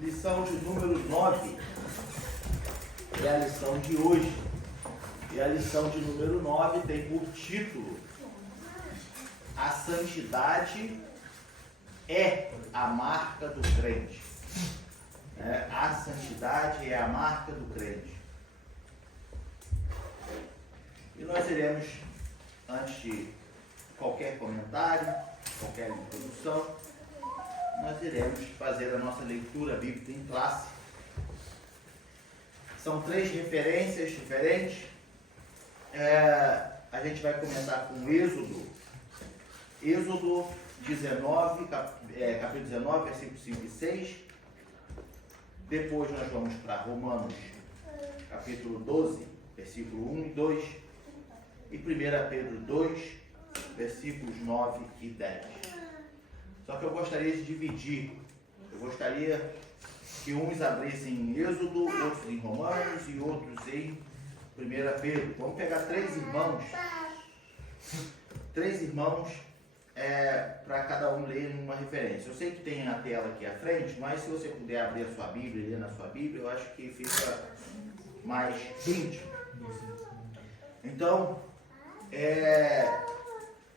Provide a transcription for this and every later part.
lição de número 9 é a lição de hoje. E a lição de número 9 tem por título: A santidade é a marca do crente. A santidade é a marca do crente. E nós iremos, antes de qualquer comentário, qualquer introdução, nós iremos fazer a nossa leitura bíblica em classe. São 3 referências diferentes. A gente vai começar com Êxodo 19, capítulo 19, versículos 5 e 6. Depois nós vamos para Romanos, capítulo 12, versículo 1 e 2. E 1 Pedro 2, versículos 9 e 10. Só que eu gostaria de dividir. Eu gostaria que uns abrissem em Êxodo, outros em Romanos e outros em 1 Pedro. Vamos pegar 3 irmãos. 3 irmãos para cada um ler uma referência. Eu sei que tem na tela aqui à frente, mas se você puder abrir a sua Bíblia e ler na sua Bíblia, eu acho que fica mais íntimo. Então,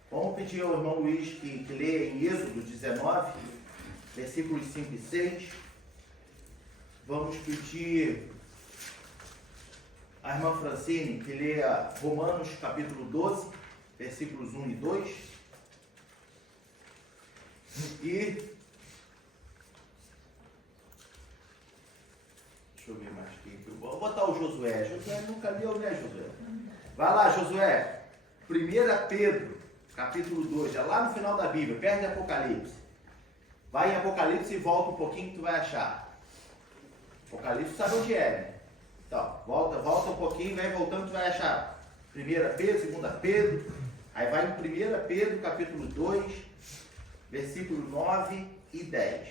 vamos pedir ao irmão Luiz que leia em Êxodo 19, versículos 5 e 6. Vamos pedir à irmã Francine que leia Romanos, capítulo 12, versículos 1 e 2. E deixa eu ver mais aqui. Vou botar o Josué. Josué nunca leu, né, Josué? Vai lá, Josué. 1 Pedro, capítulo 2, é lá no final da Bíblia, perto de Apocalipse. Vai em Apocalipse e volta um pouquinho que tu vai achar. Apocalipse sabe onde é, né? Então, volta um pouquinho, vai voltando, tu vai achar 1 Pedro, 2 Pedro. Aí vai em 1 Pedro, capítulo 2, versículo 9 e 10.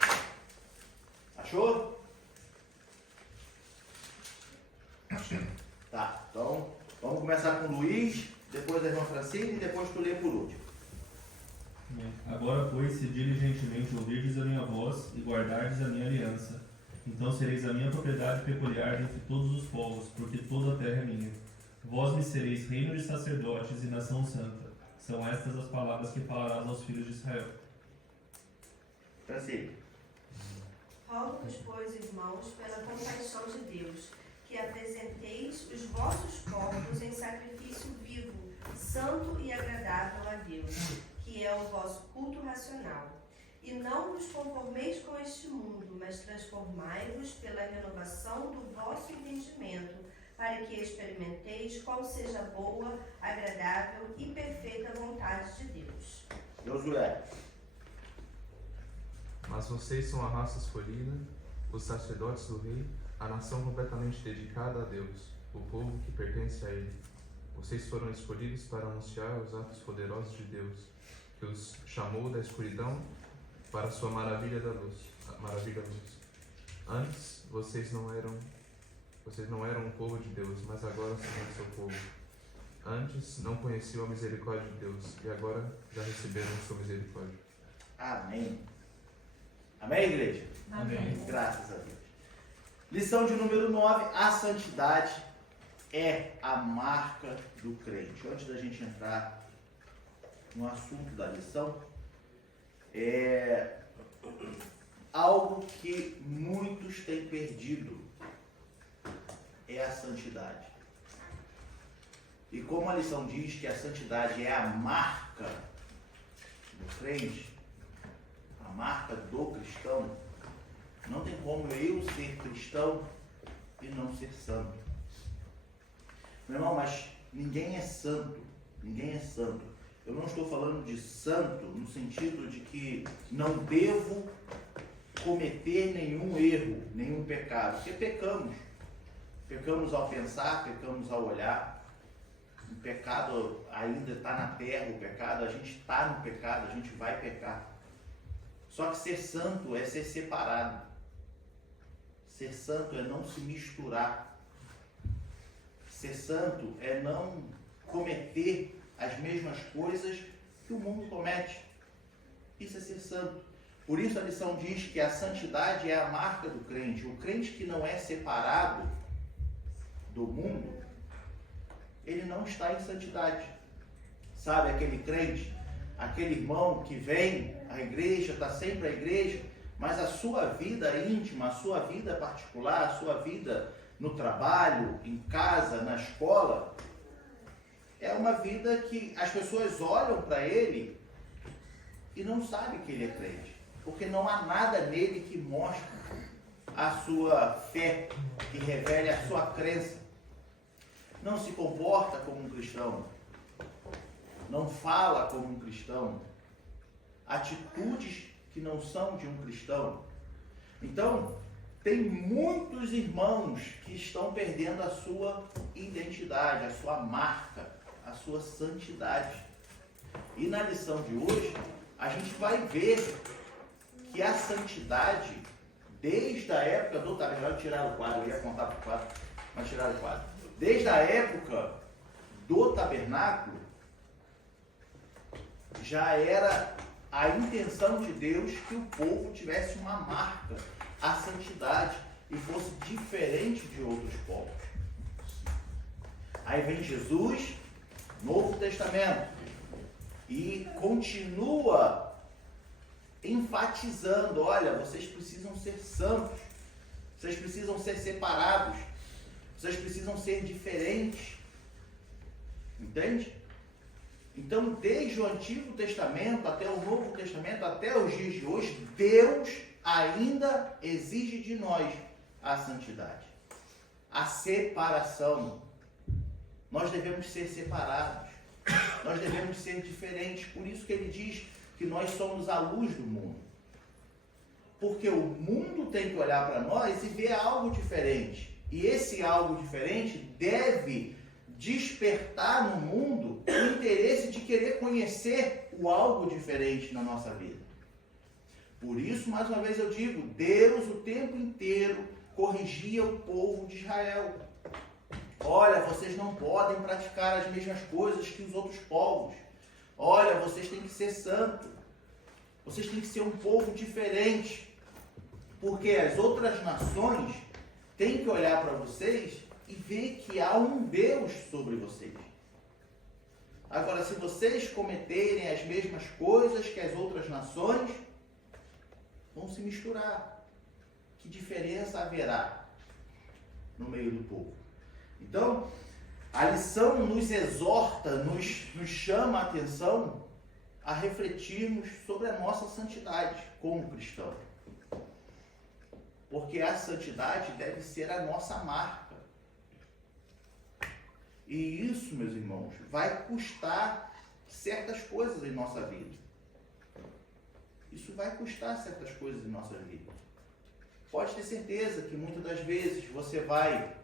Achou? Tá, então vamos começar com o Luiz, depois a irmã Francine e depois tu lê por último. Agora, pois, se diligentemente ouvirdes a minha voz e guardardes a minha aliança, então sereis a minha propriedade peculiar entre todos os povos, porque toda a terra é minha. Vós me sereis reino de sacerdotes e nação santa. São estas as palavras que falarás aos filhos de Israel. Francine. Rogo-vos, pois, irmãos, pela compaixão de Deus, que apresenteis os vossos corpos em sacrifício vivo, santo e agradável a Deus, que é o vosso culto racional. E não vos conformeis com este mundo, mas transformai-vos pela renovação do vosso entendimento, para que experimenteis qual seja a boa, agradável e perfeita vontade de Deus. Josué. Mas vocês são a raça escolhida, os sacerdotes do rei, a nação completamente dedicada a Deus, o povo que pertence a Ele. Vocês foram escolhidos para anunciar os atos poderosos de Deus, que os chamou da escuridão para a sua maravilha da luz. Antes, vocês não eram um povo de Deus, mas agora são seu povo. Antes, não conheciam a misericórdia de Deus, e agora já receberam sua misericórdia. Amém. Amém, igreja? Amém. Graças a Deus. Lição de número 9, a santidade é a marca do crente. Antes da gente entrar no assunto da lição, algo que muitos têm perdido é a santidade. E como a lição diz que a santidade é a marca do crente, a marca do cristão, não tem como eu ser cristão e não ser santo. Meu irmão, mas ninguém é santo. Ninguém é santo. Eu não estou falando de santo no sentido de que não devo cometer nenhum erro, nenhum pecado. Porque pecamos. Pecamos ao pensar, pecamos ao olhar. O pecado ainda está na terra, o pecado, a gente está no pecado, a gente vai pecar. Só que ser santo é ser separado. Ser santo é não se misturar. Ser santo é não cometer as mesmas coisas que o mundo comete. Isso é ser santo. Por isso a lição diz que a santidade é a marca do crente. O crente que não é separado do mundo, ele não está em santidade. Sabe, aquele crente, aquele irmão que vem à igreja, está sempre à igreja, mas a sua vida íntima, a sua vida particular, a sua vida no trabalho, em casa, na escola, é uma vida que as pessoas olham para ele e não sabem que ele é crente, porque não há nada nele que mostre a sua fé, que revele a sua crença. Não se comporta como um cristão, não fala como um cristão, atitudes que não são de um cristão. Então, tem muitos irmãos que estão perdendo a sua identidade, a sua marca, a sua santidade. E na lição de hoje, a gente vai ver que a santidade, desde a época do tabernáculo, tirar o quadro, eu ia contar para o quadro, mas tirar o quadro. Desde a época do tabernáculo, já era a intenção de Deus que o povo tivesse uma marca, a santidade, e fosse diferente de outros povos. Aí vem Jesus, Novo Testamento, e continua enfatizando, olha, vocês precisam ser santos, vocês precisam ser separados, vocês precisam ser diferentes. Entende? Então, desde o Antigo Testamento até o Novo Testamento, até os dias de hoje, Deus ainda exige de nós a santidade, a separação. Nós devemos ser separados, nós devemos ser diferentes. Por isso que ele diz que nós somos a luz do mundo. Porque o mundo tem que olhar para nós e ver algo diferente. E esse algo diferente deve despertar no mundo o interesse de querer conhecer o algo diferente na nossa vida. Por isso, mais uma vez eu digo, Deus o tempo inteiro corrigia o povo de Israel. Olha, vocês não podem praticar as mesmas coisas que os outros povos. Olha, vocês têm que ser santos. Vocês têm que ser um povo diferente. Porque as outras nações têm que olhar para vocês e ver que há um Deus sobre vocês. Agora, se vocês cometerem as mesmas coisas que as outras nações, vão se misturar. Que diferença haverá no meio do povo? Então, a lição nos exorta, nos chama a atenção a refletirmos sobre a nossa santidade como cristão. Porque a santidade deve ser a nossa marca. E isso, meus irmãos, vai custar certas coisas em nossa vida. Isso vai custar certas coisas em nossa vida. Pode ter certeza que muitas das vezes você vai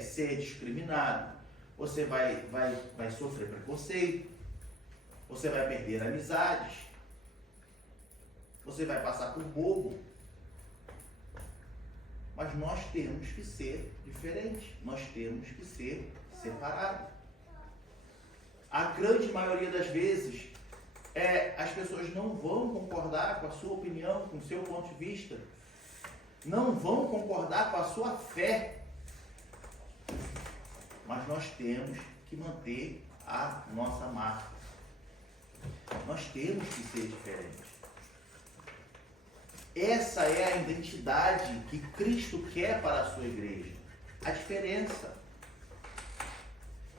ser discriminado, você vai sofrer preconceito, você vai perder amizades, você vai passar por bobo. Mas nós temos que ser diferentes, nós temos que ser separados. A grande maioria das vezes, as pessoas não vão concordar com a sua opinião, com o seu ponto de vista, não vão concordar com a sua fé, mas nós temos que manter a nossa marca. Nós temos que ser diferentes. Essa é a identidade que Cristo quer para a sua igreja. A diferença.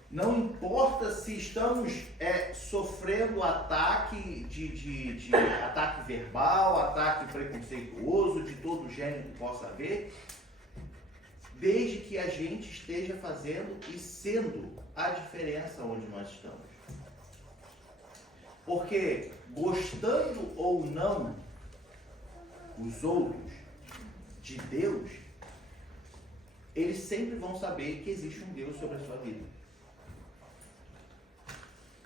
Não importa se estamos sofrendo ataque ataque verbal, ataque preconceituoso, de todo gênero que possa haver, desde que a gente esteja fazendo e sendo a diferença onde nós estamos. Porque, gostando ou não os outros de Deus, eles sempre vão saber que existe um Deus sobre a sua vida.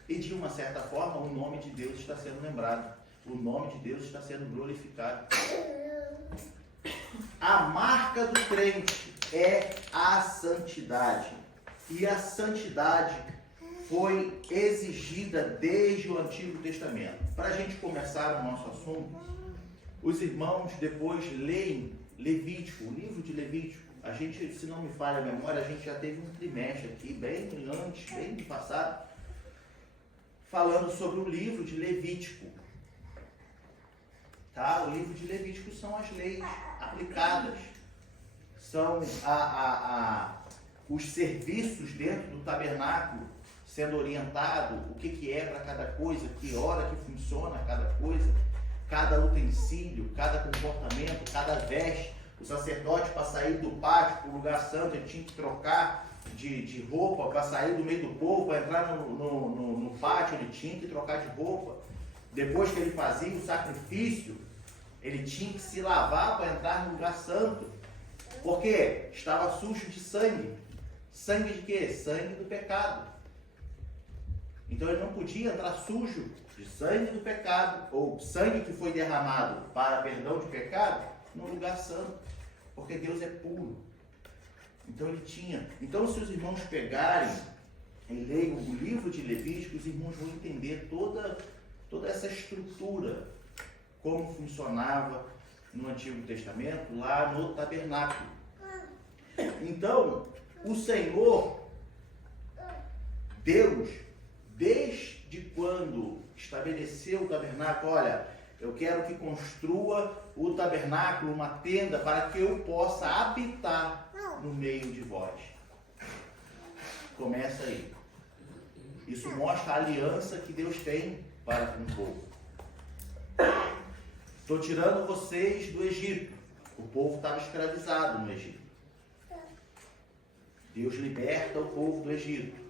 E de uma certa forma, o nome de Deus está sendo lembrado. O nome de Deus está sendo glorificado. A marca do crente é a santidade. E a santidade foi exigida desde o Antigo Testamento. Para a gente começar o nosso assunto, os irmãos depois leem Levítico, o livro de Levítico. A gente, se não me falha a memória, a gente já teve um trimestre aqui, bem antes, bem no passado, falando sobre o livro de Levítico. Tá? O livro de Levítico são as leis aplicadas, são os serviços dentro do tabernáculo sendo orientado, o que é para cada coisa, que hora que funciona cada coisa, cada utensílio, cada comportamento, cada veste. O sacerdote, para sair do pátio para o lugar santo, ele tinha que trocar de roupa para sair do meio do povo, para entrar no pátio, ele tinha que trocar de roupa. Depois que ele fazia o sacrifício, ele tinha que se lavar para entrar no lugar santo, porque estava sujo de sangue. Sangue de quê? Sangue do pecado. Então ele não podia entrar sujo de sangue do pecado, ou sangue que foi derramado para perdão de pecado, no lugar santo, porque Deus é puro. Então ele tinha. Então, se os irmãos pegarem e leiam o livro de Levítico, os irmãos vão entender toda essa estrutura, como funcionava no Antigo Testamento, lá no tabernáculo. Então, o Senhor, Deus, desde quando estabeleceu o tabernáculo, olha, eu quero que construa o tabernáculo, uma tenda, para que eu possa habitar no meio de vós. Começa aí. Isso mostra a aliança que Deus tem para com o povo. Estou tirando vocês do Egito. O povo estava escravizado no Egito. Deus liberta o povo do Egito.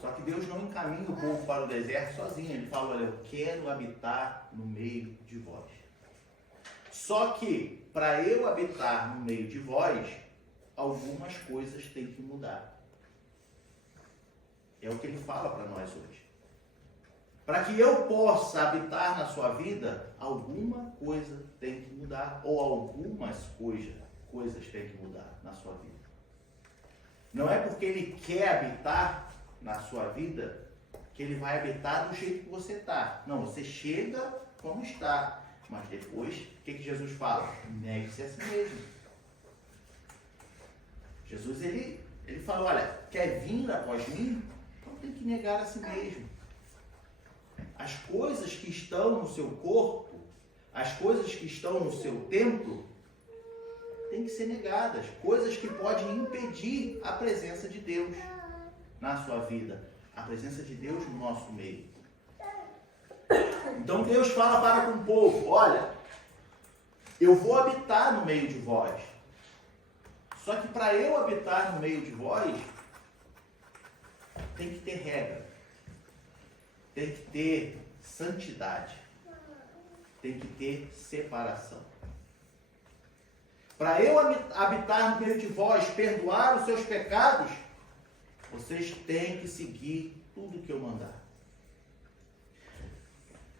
Só que Deus não encaminha o povo para o deserto sozinho. Ele fala, olha, eu quero habitar no meio de vós. Só que, para eu habitar no meio de vós, algumas coisas têm que mudar. É o que ele fala para nós hoje. Para que eu possa habitar na sua vida, alguma coisa tem que mudar. Ou algumas coisas têm que mudar na sua vida. Não é porque ele quer habitar na sua vida que ele vai habitar do jeito que você está. Não, você chega como está. Mas depois, o que Jesus fala? Negue-se a si mesmo. Jesus, ele fala, olha, quer vir após mim? Então tem que negar a si mesmo. As coisas que estão no seu corpo, as coisas que estão no seu templo, tem que ser negadas. Coisas que podem impedir a presença de Deus na sua vida. A presença de Deus no nosso meio. Então Deus fala para com o povo, olha, eu vou habitar no meio de vós. Só que para eu habitar no meio de vós, tem que ter regra. Tem que ter santidade. Tem que ter separação. Para eu habitar no meio de vós, perdoar os seus pecados, vocês têm que seguir tudo que eu mandar.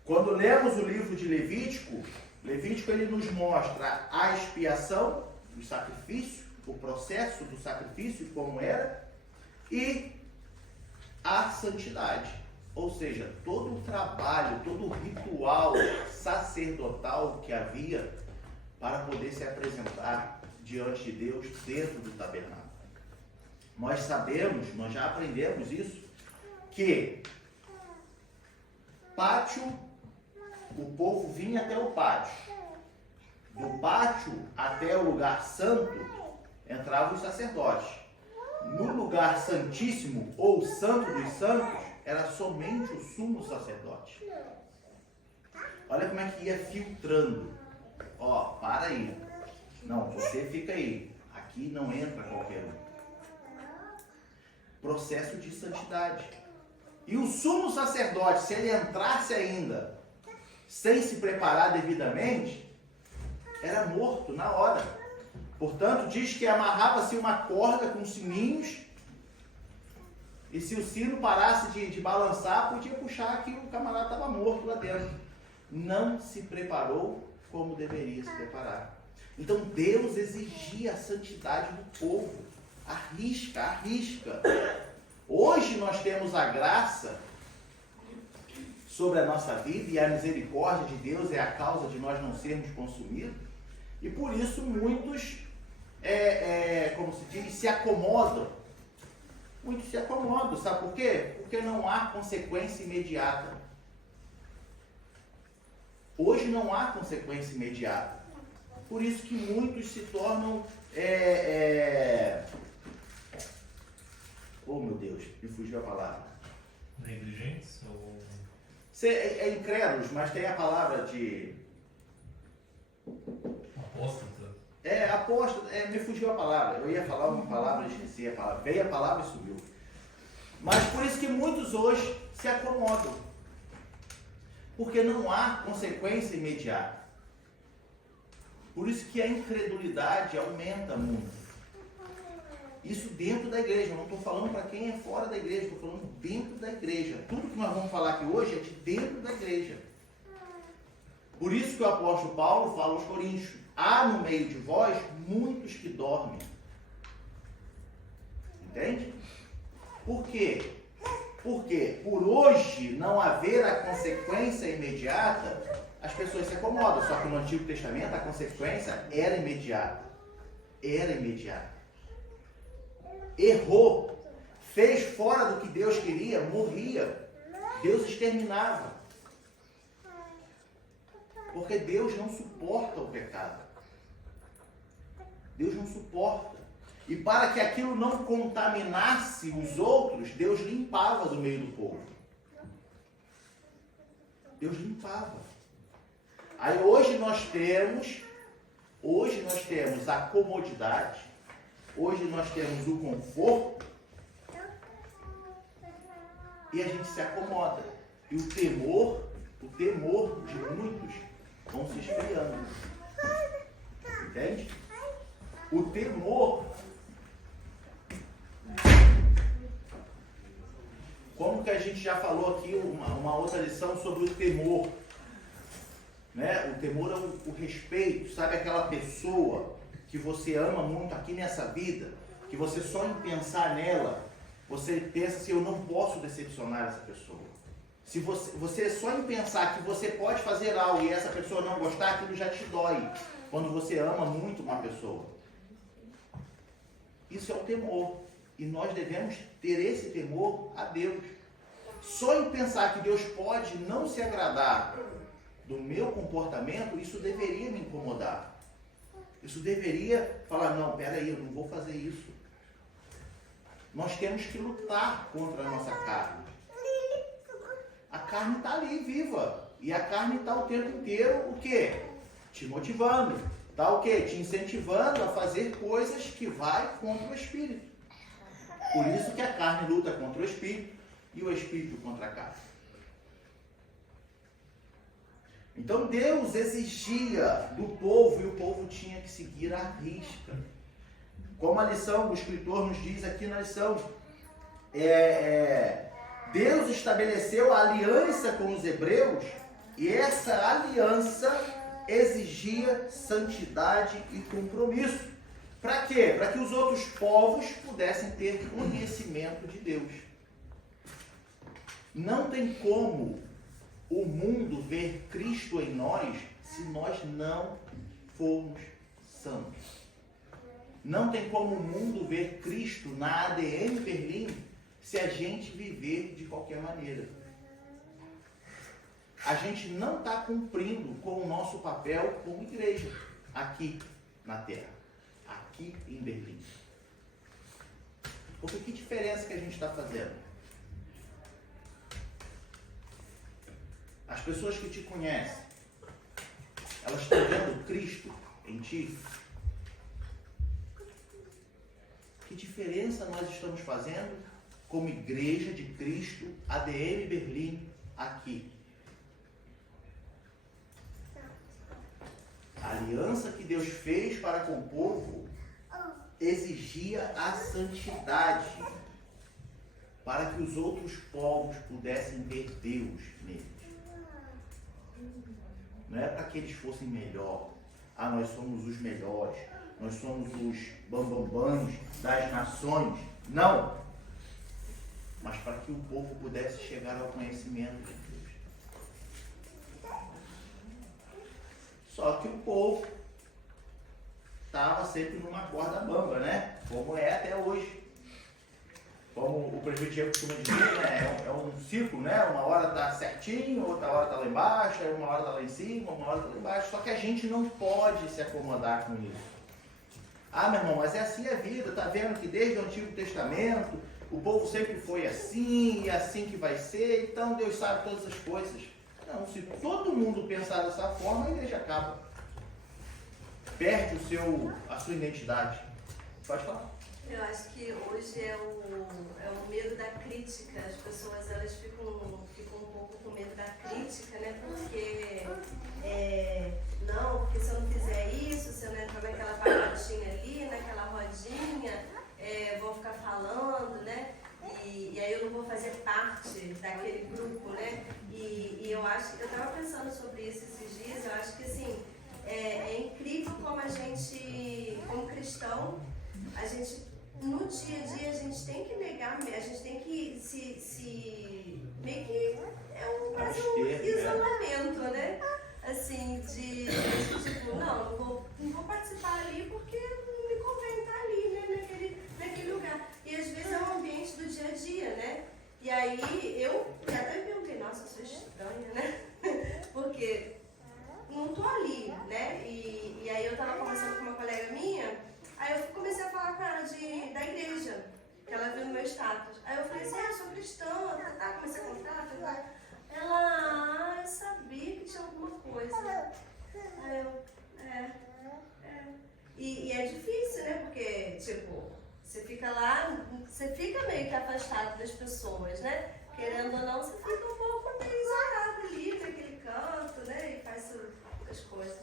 Quando lemos o livro de Levítico, ele nos mostra a expiação do sacrifício, o processo do sacrifício, como era, e a santidade. Ou seja, todo o trabalho, todo o ritual sacerdotal que havia para poder se apresentar diante de Deus dentro do tabernáculo. Nós sabemos, nós já aprendemos isso, que pátio, o povo vinha até o pátio. Do pátio até o lugar santo, entravam os sacerdotes. No lugar santíssimo, ou santo dos santos, era somente o sumo sacerdote. Olha como é que ia filtrando. Ó, para aí. Não, você fica aí. Aqui não entra qualquer um. Processo de santidade. E o sumo sacerdote, se ele entrasse ainda sem se preparar devidamente, era morto na hora. Portanto, diz que amarrava-se uma corda com sininhos, e se o sino parasse de balançar, podia puxar que o camarada estava morto lá dentro. Não se preparou como deveria se preparar. Então Deus exigia a santidade do povo. Arrisca. Hoje nós temos a graça sobre a nossa vida e a misericórdia de Deus é a causa de nós não sermos consumidos. E por isso muitos, como se diz, se acomodam. Muitos se acomodam, sabe por quê? Porque não há consequência imediata. Hoje não há consequência imediata. Por isso que muitos se tornam... Oh, meu Deus, me fugiu a palavra. Negligentes ou... É incrédulos, mas tem a palavra de... apóstata? Apóstata, me fugiu a palavra. Eu ia falar uma palavra e esqueci a palavra. Veio a palavra e sumiu. Mas por isso que muitos hoje se acomodam. Porque não há consequência imediata. Por isso que a incredulidade aumenta muito. Isso dentro da igreja. Eu não estou falando para quem é fora da igreja, estou falando dentro da igreja. Tudo que nós vamos falar aqui hoje é de dentro da igreja. Por isso que o apóstolo Paulo fala aos Coríntios: há no meio de vós muitos que dormem. Entende? Por quê? Porque por hoje não haver a consequência imediata, as pessoas se acomodam. Só que no Antigo Testamento a consequência era imediata. Era imediata. Errou, fez fora do que Deus queria, morria. Deus exterminava. Porque Deus não suporta o pecado. Deus não suporta. E para que aquilo não contaminasse os outros, Deus limpava do meio do povo. Deus limpava. Aí hoje nós temos a comodidade, hoje nós temos o conforto e a gente se acomoda. E o temor de muitos vão se esfriando. Entende? O temor. Como que a gente já falou aqui uma outra lição sobre o temor. Né? O temor é o respeito. Sabe aquela pessoa que você ama muito aqui nessa vida, que você só em pensar nela, você pensa assim: eu não posso decepcionar essa pessoa. Se você só em pensar que você pode fazer algo e essa pessoa não gostar, aquilo já te dói. Quando você ama muito uma pessoa. Isso é o temor. E nós devemos ter esse temor a Deus. Só em pensar que Deus pode não se agradar do meu comportamento, isso deveria me incomodar. Isso deveria falar: não, peraí, eu não vou fazer isso. Nós temos que lutar contra a nossa carne. A carne está ali, viva. E a carne está o tempo inteiro, o quê? Te motivando. Está o quê? Te incentivando a fazer coisas que vai contra o Espírito. Por isso que a carne luta contra o Espírito e o Espírito contra a carne. Então Deus exigia do povo e o povo tinha que seguir à risca. Como a lição, o escritor nos diz aqui na lição, Deus estabeleceu a aliança com os hebreus e essa aliança exigia santidade e compromisso. Para quê? Para que os outros povos pudessem ter conhecimento de Deus. Não tem como o mundo ver Cristo em nós se nós não formos santos. Não tem como o mundo ver Cristo na ADM Berlim se a gente viver de qualquer maneira. A gente não está cumprindo com o nosso papel como igreja aqui na Terra, aqui em Berlim. Porque que diferença que a gente está fazendo? As pessoas que te conhecem, elas estão vendo Cristo em ti? Que diferença nós estamos fazendo como igreja de Cristo, ADM Berlim, aqui? A aliança que Deus fez para com o povo exigia a santidade para que os outros povos pudessem ver Deus neles. Não é para que eles fossem melhor. Nós somos os melhores, nós somos os bambambãs das nações. Não! mas para que o povo pudesse chegar ao conhecimento de Deus. Só que o povo estava sempre numa corda bamba, né? Como é até hoje. Como o presbiteriano costuma dizer, né? É um ciclo, né? Uma hora está certinho, outra hora está lá embaixo, uma hora está lá em cima, uma hora está lá embaixo. Só que a gente não pode se acomodar com isso. Ah, meu irmão, mas é assim a vida. Tá vendo que desde o Antigo Testamento o povo sempre foi assim e assim que vai ser. Então Deus sabe todas as coisas. Não, se todo mundo pensar dessa forma, a igreja acaba. Perde a sua identidade. Pode falar. Eu acho que hoje é o medo da crítica. As pessoas elas ficam um pouco com medo da crítica, né? Porque porque se eu não fizer isso, se eu não entrar naquela pagodinha ali, naquela rodinha, vou ficar falando, né? E aí eu não vou fazer parte daquele grupo, né? E eu estava pensando sobre isso esses dias. Eu acho que assim é incrível como a gente, como cristão, a gente no dia a dia a gente tem que negar, a gente tem que se meio que quase um isolamento, né? Assim, de tipo, não vou participar ali porque não me convém estar ali, né? Naquele lugar. E às vezes é um ambiente do dia a dia, né? E aí eu até me perguntei, nossa, eu sou estranha, né? Porque não tô ali, né? E aí eu tava conversando com uma colega minha. Aí eu comecei a falar com ela da igreja, que ela viu no meu status. Aí eu falei assim, eu sou cristã, comecei a contar, Ela, eu sabia que tinha alguma coisa. Aí eu, E é difícil, né? Porque, tipo, você fica lá, você fica meio que afastado das pessoas, né? Querendo ou não, você fica um pouco meio isolado ali, naquele canto, né? E faz as coisas.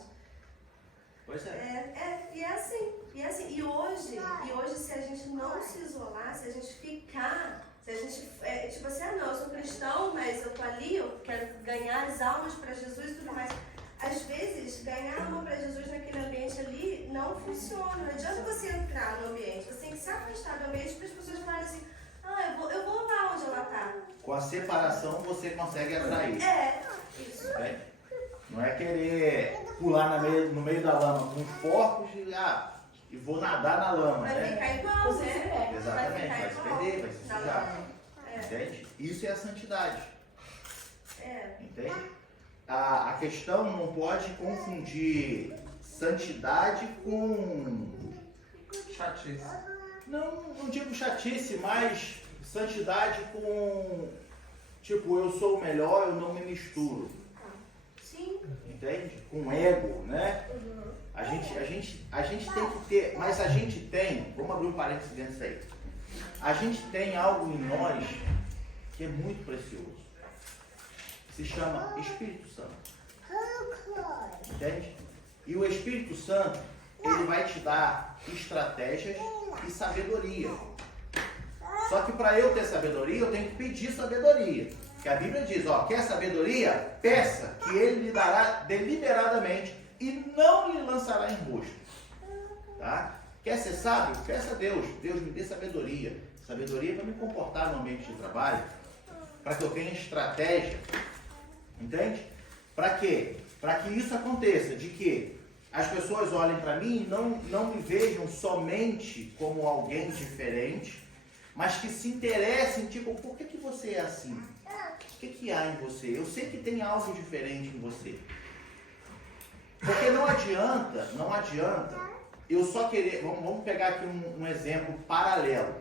Pois é. E é assim. E hoje, se a gente não se isolar, se a gente ficar, se a gente, tipo assim, não, eu sou cristão, mas eu tô ali, eu quero ganhar as almas para Jesus e tudo mais. Às vezes, ganhar alma para Jesus naquele ambiente ali não funciona. Não adianta você entrar no ambiente, você tem que se afastar do ambiente para as pessoas falarem assim, eu vou lá onde ela tá. Com a separação você consegue atrair. Isso. Okay? Não é querer pular no meio da lama com os porcos e vou nadar na lama. Vai ficar igual, né? Exatamente, vai se perder, vai se sujar. Entende? Isso é a santidade. Entende? A questão não pode confundir santidade com Chatice. Não digo chatice, mas santidade com tipo, eu sou o melhor, eu não me misturo. Entende? Com ego, né? A gente tem que ter, mas a gente tem, vamos abrir um parênteses dentro disso aí. A gente tem algo em nós que é muito precioso. Se chama Espírito Santo. Entende? E o Espírito Santo, ele vai te dar estratégias e sabedoria. Só que para eu ter sabedoria, eu tenho que pedir sabedoria. Que a Bíblia diz, quer sabedoria? Peça, que ele lhe dará deliberadamente e não lhe lançará em rosto. Tá? Quer ser sábio? Peça a Deus. Deus me dê sabedoria. Sabedoria para me comportar no ambiente de trabalho, para que eu tenha estratégia. Entende? Para quê? Para que isso aconteça, de que as pessoas olhem para mim e não me vejam somente como alguém diferente, mas que se interessem, tipo, por que você é assim? O que há em você? Eu sei que tem algo diferente em você. Porque não adianta eu só querer, vamos pegar aqui um exemplo paralelo.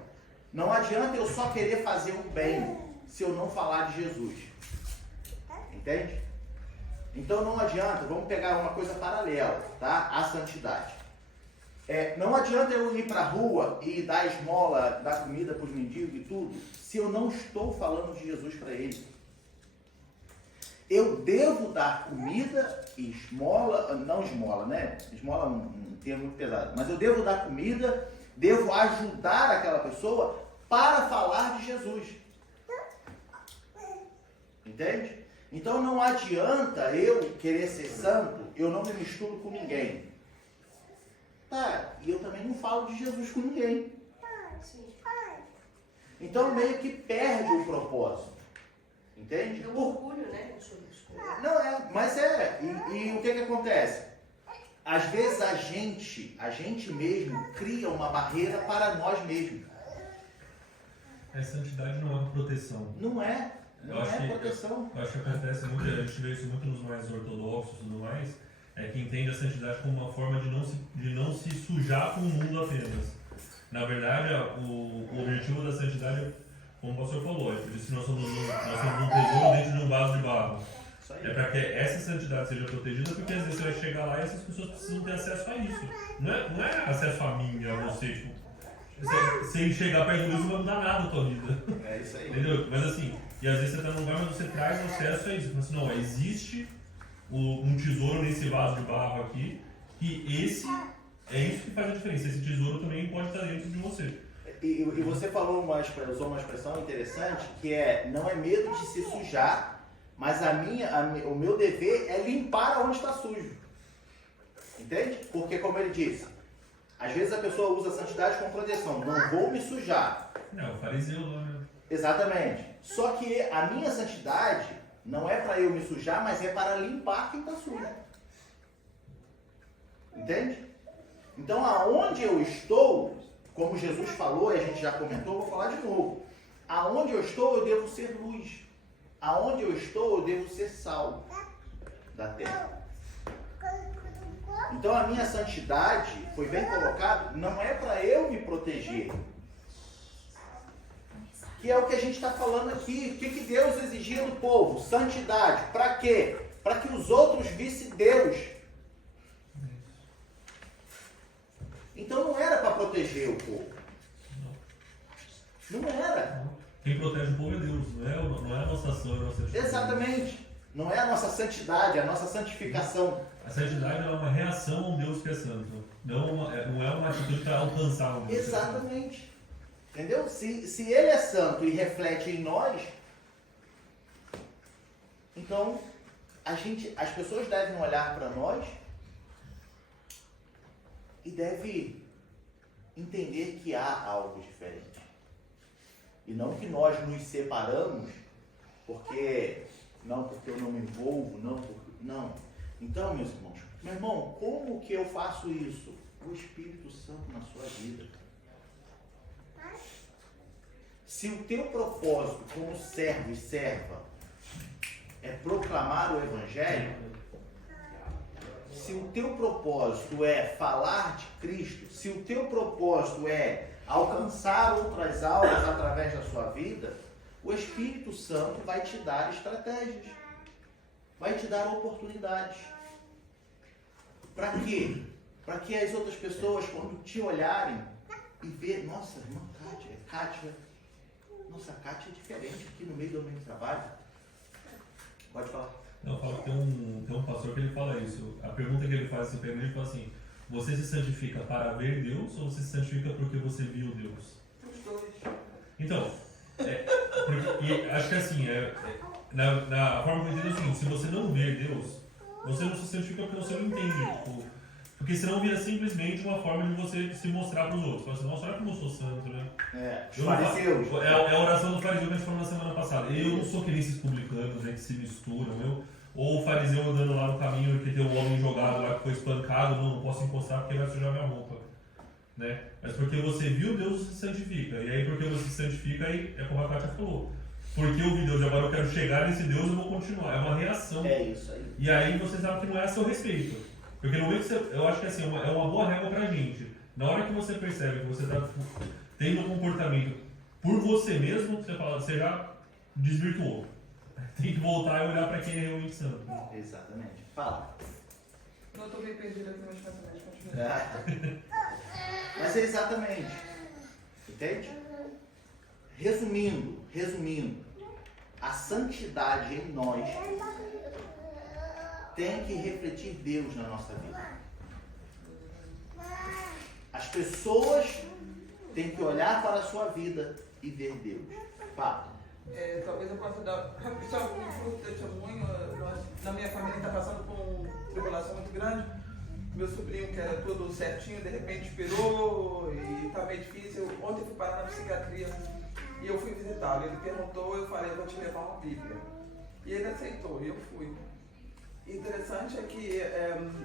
Não adianta eu só querer fazer o bem se eu não falar de Jesus. Entende? Então não adianta, vamos pegar uma coisa paralela, tá? À santidade. Não adianta eu ir para a rua e dar esmola, dar comida para os mendigos e tudo, se eu não estou falando de Jesus para eles. Eu devo dar comida e esmola, não esmola, né? Esmola é um termo muito pesado, mas eu devo dar comida, devo ajudar aquela pessoa para falar de Jesus. Entende? Então não adianta eu querer ser santo, eu não me misturo com ninguém. Tá, e eu também não falo de Jesus com ninguém. Então meio que perde o propósito. Entende? É um orgulho, né? Não, mas e o que acontece? Às vezes a gente mesmo cria uma barreira para nós mesmos. A santidade não é uma proteção. Não é proteção. Eu acho que acontece muito, a gente vê isso muito nos mais ortodoxos e tudo mais, é que entende a santidade como uma forma de não se sujar com o mundo apenas. Na verdade, o objetivo da santidade é, como o pastor falou, é porque se nós somos um tesouro dentro de um vaso de barro. É para que essa santidade seja protegida, porque às vezes você vai chegar lá e essas pessoas precisam ter acesso a isso. Não é acesso a mim, a você, tipo, sem chegar perto disso não vai mudar nada a tua vida. É isso aí. Entendeu? Mas assim, e às vezes você está num lugar, mas você traz acesso a isso. Mas assim, não, existe um tesouro nesse vaso de barro aqui, que é isso que faz a diferença. Esse tesouro também pode estar dentro de você. E você usou uma expressão interessante, que não é medo de se sujar, mas o meu dever é limpar onde está sujo. Entende? Porque, como ele disse, às vezes a pessoa usa a santidade como proteção. Não vou me sujar. Não, o fariseu lá, né? Exatamente. Só que a minha santidade não é para eu me sujar, mas é para limpar quem está sujo. Entende? Então, aonde eu estou, como Jesus falou, e a gente já comentou, vou falar de novo. Aonde eu estou, eu devo ser luz. Aonde eu estou, eu devo ser sal da terra. Então, a minha santidade, foi bem colocado, não é para eu me proteger. Que é o que a gente está falando aqui. O que Deus exigia do povo? Santidade. Para quê? Para que os outros vissem Deus. Então não era para proteger o povo. Não era. Quem protege o povo é Deus, não é a nossa ação, é a nossa atitude. Exatamente. Não é a nossa santidade, é a nossa santificação. A santidade é uma reação a um Deus que é santo. Não é uma atitude para alcançar um Deus. Exatamente. Entendeu? Se Ele é santo e reflete em nós, então as pessoas devem olhar para nós e devem entender que há algo diferente. E não que nós nos separamos porque eu não me envolvo, não. Então, meus irmãos, meu irmão, como que eu faço isso? O Espírito Santo na sua vida. Se o teu propósito como servo e serva é proclamar o Evangelho, se o teu propósito é falar de Cristo, se o teu propósito é alcançar outras almas através da sua vida, o Espírito Santo vai te dar estratégias, vai te dar oportunidades. Para quê? Para que as outras pessoas, quando te olharem e ver, nossa, irmã Kátia, nossa, a Kátia é diferente aqui no meio do ambiente de trabalho. Pode falar. Não, eu falo que tem um pastor que ele fala isso. A pergunta que ele faz assim, ele fala assim: você se santifica para ver Deus ou você se santifica porque você viu Deus? Os dois. Então, acho que assim, na forma que eu entendo é o seguinte: se você não vê Deus, você não se santifica porque você não entende. Porque senão vira simplesmente uma forma de você se mostrar para os outros. Fala assim, nossa, olha como eu sou santo, né? Os fariseus. É a oração do fariseu que a gente falou na semana passada. Eu não sou que nem esses publicanos, né, que se misturam. Ou o fariseu andando lá no caminho que tem um homem jogado lá que foi espancado, não posso encostar porque vai sujar minha roupa. Né? Mas porque você viu Deus, você se santifica. E aí porque você se santifica, aí é como a Kátia falou. Porque eu vi Deus e agora eu quero chegar nesse Deus, eu vou continuar. É uma reação. É isso aí. E aí você sabe que não é a seu respeito. Porque no momento que eu acho que assim, é uma boa regra pra gente. Na hora que você percebe que você está tendo um comportamento por você mesmo, você já desvirtuou. Tem que voltar e olhar para quem é realmente santo. Exatamente. Fala. Não, estou meio perdida aqui, mas continua. Mas é exatamente. Entende? Resumindo, a santidade em nós tem que refletir Deus na nossa vida. As pessoas têm que olhar para a sua vida e ver Deus. Fala. Talvez eu possa dar só um fruto de testemunho. Na minha família está passando por uma tribulação muito grande. Meu sobrinho, que era todo certinho, de repente pirou e está meio difícil. Ontem eu fui parar na psiquiatria E eu fui visitá-lo. Ele perguntou, eu falei, eu vou te levar uma Bíblia. E ele aceitou, e eu fui. Interessante é que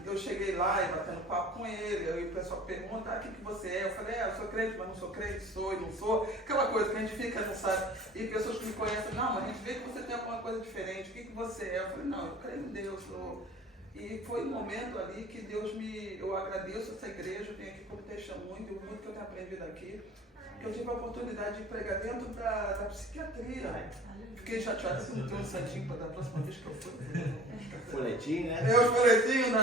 eu cheguei lá e batendo papo com ele, aí o pessoal pergunta, o que você é? Eu falei, eu sou crente, mas não sou crente, sou e não sou. Aquela coisa que a gente fica, não sabe. E pessoas que me conhecem, não, mas a gente vê que você tem alguma coisa diferente, o que você é? Eu falei, não, eu creio em Deus. E foi um momento ali que eu agradeço essa igreja, eu tenho aqui como testemunho, de muito que eu tenho aprendido aqui, que eu tive a oportunidade de pregar dentro da psiquiatria. Fiquei chateada porque não tenho um santinho para da próxima vez que eu for. Folhetim, né? Os folhetinhos,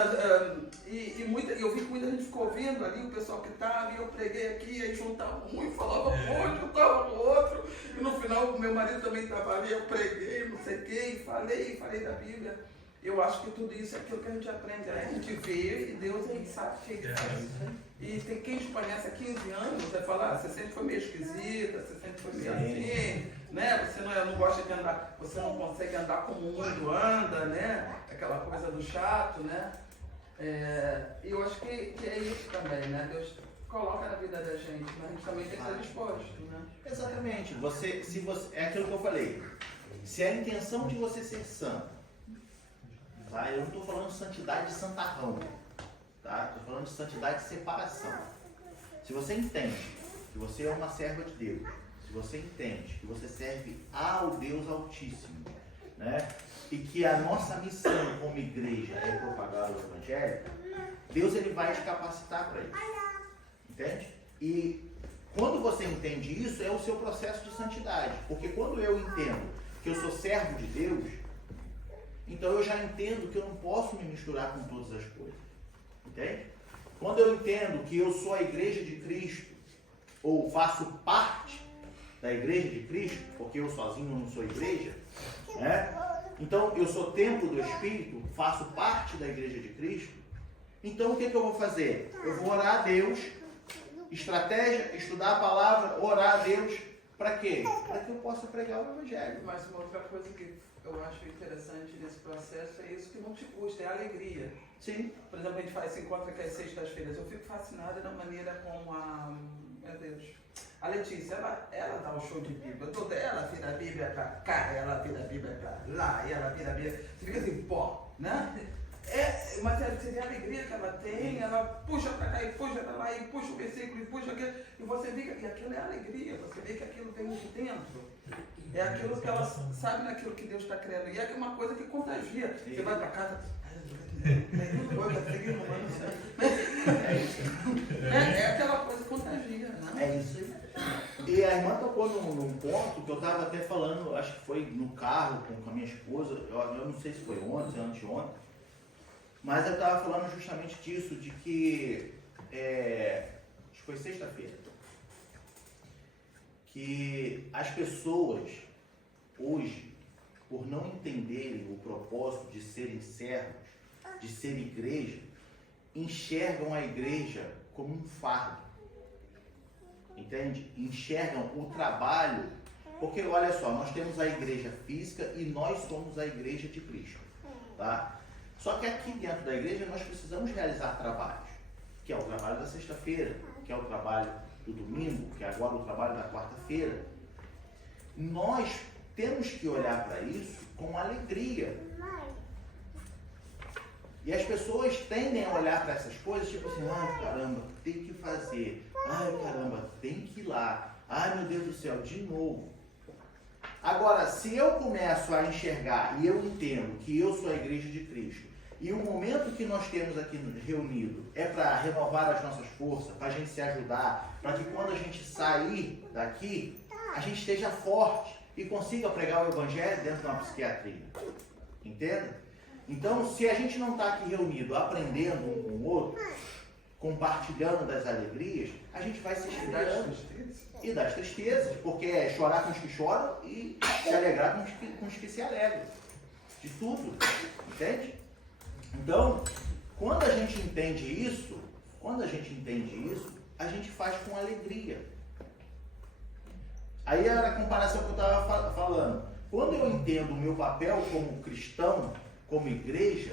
eu vi que muita gente ficou ouvindo ali, o pessoal que estava, e eu preguei aqui, aí juntava um e falava um, juntava com o outro, e no final meu marido também estava ali, eu preguei, não sei o quê, e falei da Bíblia. Eu acho que tudo isso é aquilo que a gente aprende, a gente vê e Deus a gente sabe o que faz. E tem quem te conhece há 15 anos, vai falar, você sempre foi meio esquisita, você sempre foi meio assim, né? Você não gosta de andar, você não consegue andar como o mundo anda, né? Aquela coisa do chato, né? E eu acho que é isso também, né? Deus coloca na vida da gente, mas a gente também tem que estar disposto, né? Exatamente. É aquilo que eu falei. Se a intenção de você ser santo, tá? Eu não estou falando de santidade de santarrão, tá? Estou falando de santidade de separação. Se você entende que você é uma serva de Deus, se você entende que você serve ao Deus Altíssimo, né? E que a nossa missão como igreja é propagar o Evangelho, Deus ele vai te capacitar para isso, entende? E quando você entende isso, é o seu processo de santidade, porque quando eu entendo que eu sou servo de Deus, então eu já entendo que eu não posso me misturar com todas as coisas, entende? Quando eu entendo que eu sou a igreja de Cristo, ou faço parte da igreja de Cristo, porque eu sozinho não sou igreja, né? Então eu sou templo do Espírito, faço parte da igreja de Cristo, então o que eu vou fazer? Eu vou orar a Deus, estratégia, estudar a palavra, orar a Deus, para quê? Para que eu possa pregar o Evangelho. Mas uma outra coisa que eu acho interessante nesse processo é isso que não te custa, é a alegria. Sim. Por exemplo, a gente se encontra aqui às sextas-feiras. Eu fico fascinada da maneira como a Letícia, ela dá um show de Bíblia. Ela vira a Bíblia para cá, ela vira a Bíblia para lá, e ela vira a Bíblia. Você fica assim, pó, né? Mas você vê a alegria que ela tem, ela puxa para cá e puxa para lá, e puxa o versículo e puxa aquilo, e você vê que aquilo é alegria, você vê que aquilo vem de dentro. É aquilo que ela sabe naquilo que Deus está criando. E é uma coisa que contagia. Você vai para casa. É aquela coisa que contagia, né? É isso aí. E a irmã tocou num ponto que eu estava até falando, acho que foi no carro com a minha esposa, eu não sei se foi ontem, anteontem, mas eu estava falando justamente disso, de que, acho que foi sexta-feira, que as pessoas hoje, por não entenderem o propósito de serem servos, de ser igreja, enxergam a igreja como um fardo, entende? Enxergam o trabalho, porque olha só, nós temos a igreja física e nós somos a igreja de Cristo, tá? Só que aqui dentro da igreja nós precisamos realizar trabalhos, que é o trabalho da sexta-feira, que é o trabalho do domingo, que é agora o trabalho da quarta-feira. Nós temos que olhar para isso com alegria. E as pessoas tendem a olhar para essas coisas tipo assim, ai caramba, tem que fazer, ai caramba, tem que ir lá, ai meu Deus do céu, de novo. Agora, se eu começo a enxergar e eu entendo que eu sou a igreja de Cristo, e o momento que nós temos aqui reunido é para renovar as nossas forças, para a gente se ajudar, para que quando a gente sair daqui, a gente esteja forte e consiga pregar o Evangelho dentro de uma psiquiatria. Entende? Então, se a gente não está aqui reunido, aprendendo um com o outro, compartilhando das alegrias, a gente vai se esfriando e das tristezas, porque é chorar com os que choram e se alegrar com os que se alegram. De tudo. Entende? Então, quando a gente entende isso, a gente faz com alegria. Aí era a comparação que eu estava falando. Quando eu entendo o meu papel como cristão, como igreja,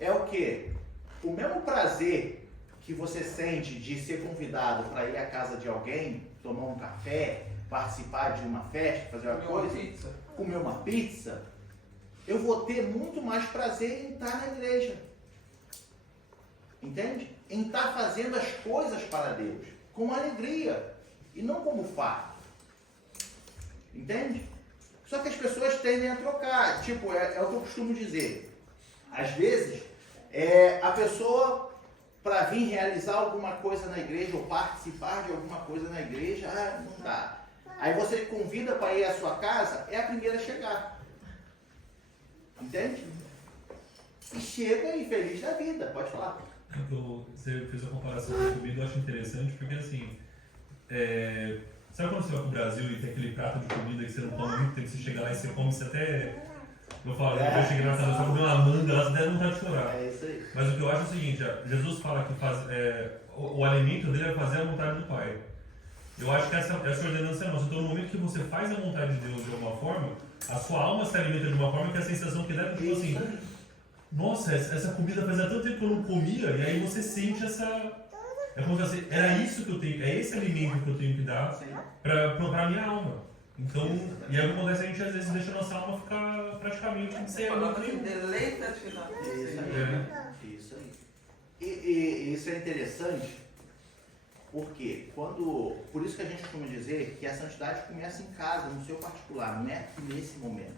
é o quê? O mesmo prazer que você sente de ser convidado para ir à casa de alguém, tomar um café, participar de uma festa, fazer uma Comer uma coisa, pizza. comer uma pizza, eu vou ter muito mais prazer em estar na igreja. Entende? Em estar fazendo as coisas para Deus, com alegria, e não como fardo. Entende? Só que as pessoas tendem a trocar. Tipo, é o que eu costumo dizer. Às vezes, a pessoa, para vir realizar alguma coisa na igreja, ou participar de alguma coisa na igreja, não dá. Aí você convida para ir à sua casa, é a primeira a chegar. Entende? E chega e feliz da vida, pode falar. Você fez a comparação comigo, eu acho interessante, porque assim, sabe quando você vai pro Brasil e tem aquele prato de comida que você não come muito, tem que você chegar lá e você come, você até... Eu falo, eu cheguei na casa, eu comi uma manga, ela até não tá de chorar. É isso aí. Mas o que eu acho é o seguinte, Jesus fala que o alimento dele é fazer a vontade do Pai. Eu acho que essa ordenança é nossa. Então, no momento que você faz a vontade de Deus de alguma forma, a sua alma se alimenta de uma forma que a sensação que dá é tipo assim, nossa, essa comida fazia tanto tempo que eu não comia, e aí você sente essa... É como se assim, era isso que eu tenho, é esse alimento que eu tenho que dar pra minha alma. Então, e aí acontece, a gente às vezes deixa a nossa alma ficar praticamente sem alimento nenhum. Deleita-te na Isso aí. E isso é interessante, porque por isso que a gente costuma dizer que a santidade começa em casa, no seu particular, não é aqui nesse momento.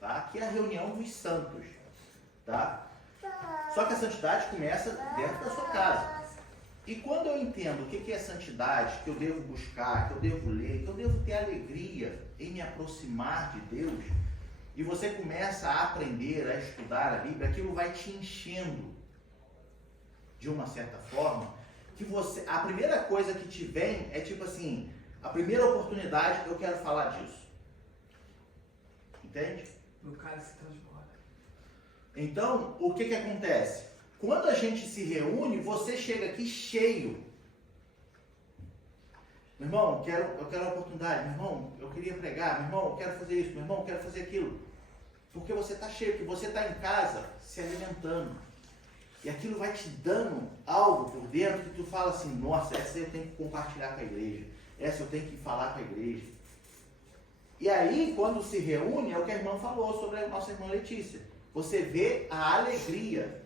Tá? Aqui é a reunião dos santos. Tá? Só que a santidade começa dentro da sua casa. E quando eu entendo o que é santidade, que eu devo buscar, que eu devo ler, que eu devo ter alegria em me aproximar de Deus, e você começa a aprender, a estudar a Bíblia, aquilo vai te enchendo de uma certa forma, que a primeira coisa que te vem é tipo assim, a primeira oportunidade eu quero falar disso. Entende? No cálice transborda. Então, o que acontece? Quando a gente se reúne, você chega aqui cheio. Meu irmão, eu quero a oportunidade. Meu irmão, eu queria pregar. Meu irmão, eu quero fazer isso. Meu irmão, eu quero fazer aquilo. Porque você está cheio, porque você está em casa se alimentando. E aquilo vai te dando algo por dentro que tu fala assim, nossa, essa eu tenho que compartilhar com a igreja. Essa eu tenho que falar com a igreja. E aí, quando se reúne, é o que a irmã falou sobre a nossa irmã Letícia. Você vê a alegria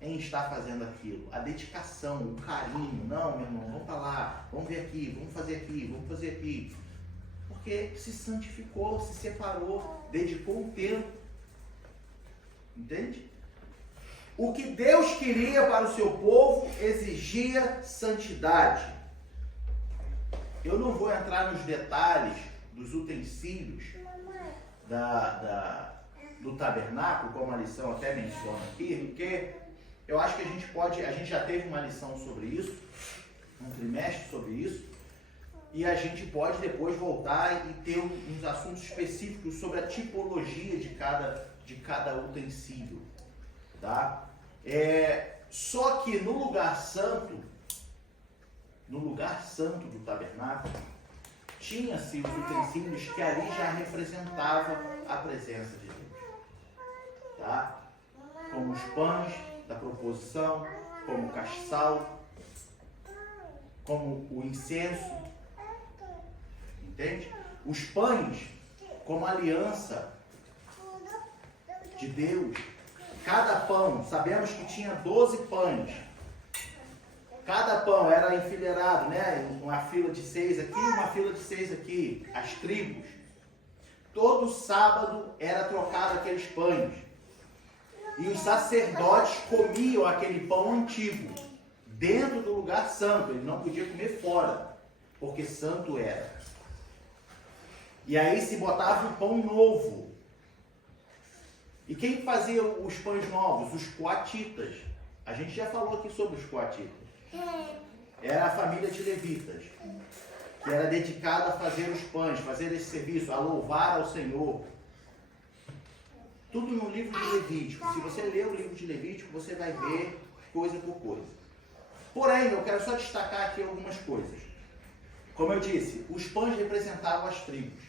em estar fazendo aquilo, a dedicação, o carinho. Não, meu irmão, vamos para lá, vamos ver aqui, vamos fazer aqui, vamos fazer aqui. Porque se santificou, se separou, dedicou um tempo. Entende? O que Deus queria para o seu povo exigia santidade. Eu não vou entrar nos detalhes dos utensílios do tabernáculo, como a lição até menciona aqui, porque eu acho que a gente já teve uma lição sobre isso, um trimestre sobre isso, e a gente pode depois voltar e ter uns assuntos específicos sobre a tipologia de cada utensílio, tá? Só que no lugar santo do tabernáculo, tinha-se os utensílios que ali já representavam a presença de Deus, tá? Como os pães da proposição, como o castiçal, como o incenso, entende? Os pães como a aliança de Deus. Cada pão, sabemos que tinha 12 pães. Cada pão era enfileirado, né? Uma fila de 6 aqui, uma fila de 6 aqui. As tribos. Todo sábado era trocado aqueles pães. E os sacerdotes comiam aquele pão antigo, dentro do lugar santo. Ele não podia comer fora, porque santo era. E aí se botava o pão novo. E quem fazia os pães novos? Os coatitas. A gente já falou aqui sobre os coatitas. Era a família de levitas, que era dedicada a fazer os pães, fazer esse serviço, a louvar ao Senhor. Tudo no livro de Levítico. Se você ler o livro de Levítico, você vai ver coisa por coisa. Porém, eu quero só destacar aqui algumas coisas. Como eu disse, os pães representavam as tribos.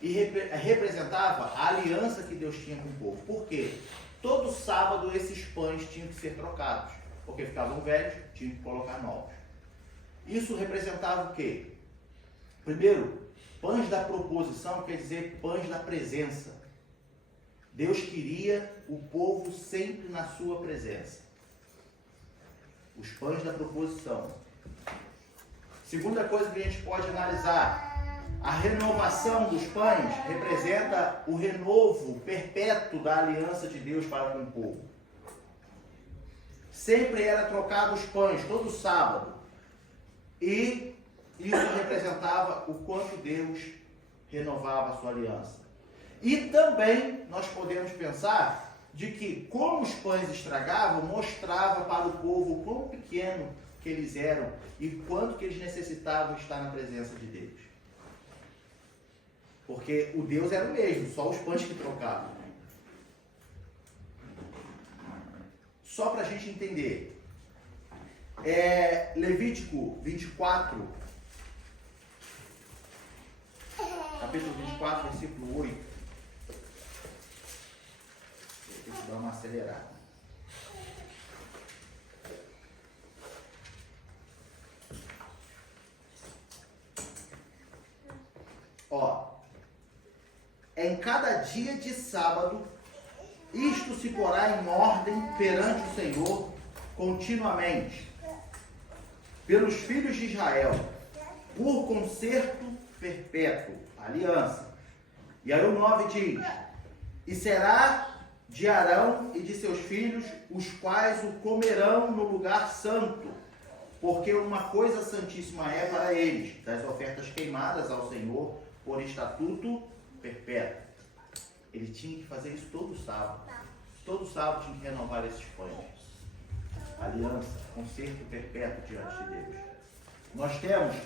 E representava a aliança que Deus tinha com o povo. Por quê? Todo sábado esses pães tinham que ser trocados. Porque ficavam velhos, tinham que colocar novos. Isso representava o quê? Primeiro, pães da proposição quer dizer pães da presença. Deus queria o povo sempre na sua presença. Os pães da proposição. Segunda coisa que a gente pode analisar, a renovação dos pães representa o renovo perpétuo da aliança de Deus para com o povo. Sempre era trocado os pães, todo sábado. E isso representava o quanto Deus renovava a sua aliança. E também nós podemos pensar de que, como os pães estragavam, mostrava para o povo quão pequeno que eles eram e quanto que eles necessitavam estar na presença de Deus. Porque o Deus era o mesmo, só os pães que trocavam. Só para a gente entender. Levítico 24, capítulo 24, versículo 8. Tem que dar uma acelerada. Em cada dia de sábado, isto se porá em ordem perante o Senhor continuamente, pelos filhos de Israel, por concerto perpétuo, aliança. E aí o 9 diz, e será de Arão e de seus filhos, os quais o comerão no lugar santo, porque uma coisa santíssima é para eles, das ofertas queimadas ao Senhor, por estatuto perpétuo. Ele tinha que fazer isso todo sábado. Todo sábado tinha que renovar esses pães. Aliança, concerto perpétuo diante de Deus. Nós temos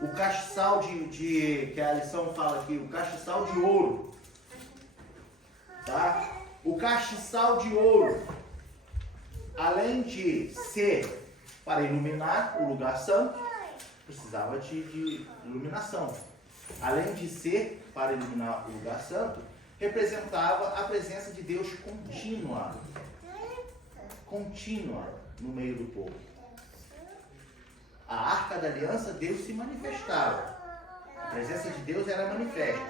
o castiçal que a lição fala aqui, o castiçal de ouro. Tá? O castiçal de ouro, além de ser para iluminar o lugar santo, precisava de iluminação. Além de ser para iluminar o lugar santo, representava a presença de Deus contínua no meio do povo. A arca da aliança, Deus se manifestava. A presença de Deus era manifesta.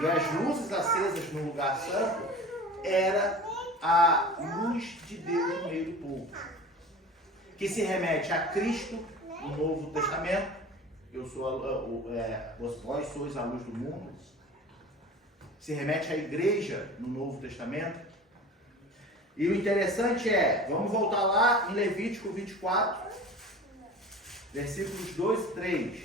E as luzes acesas no lugar santo era a luz de Deus no meio do povo. Que se remete a Cristo no Novo Testamento. Vós sois a luz do mundo. Se remete à igreja no Novo Testamento. E o interessante vamos voltar lá em Levítico 24, versículos 2 e 3.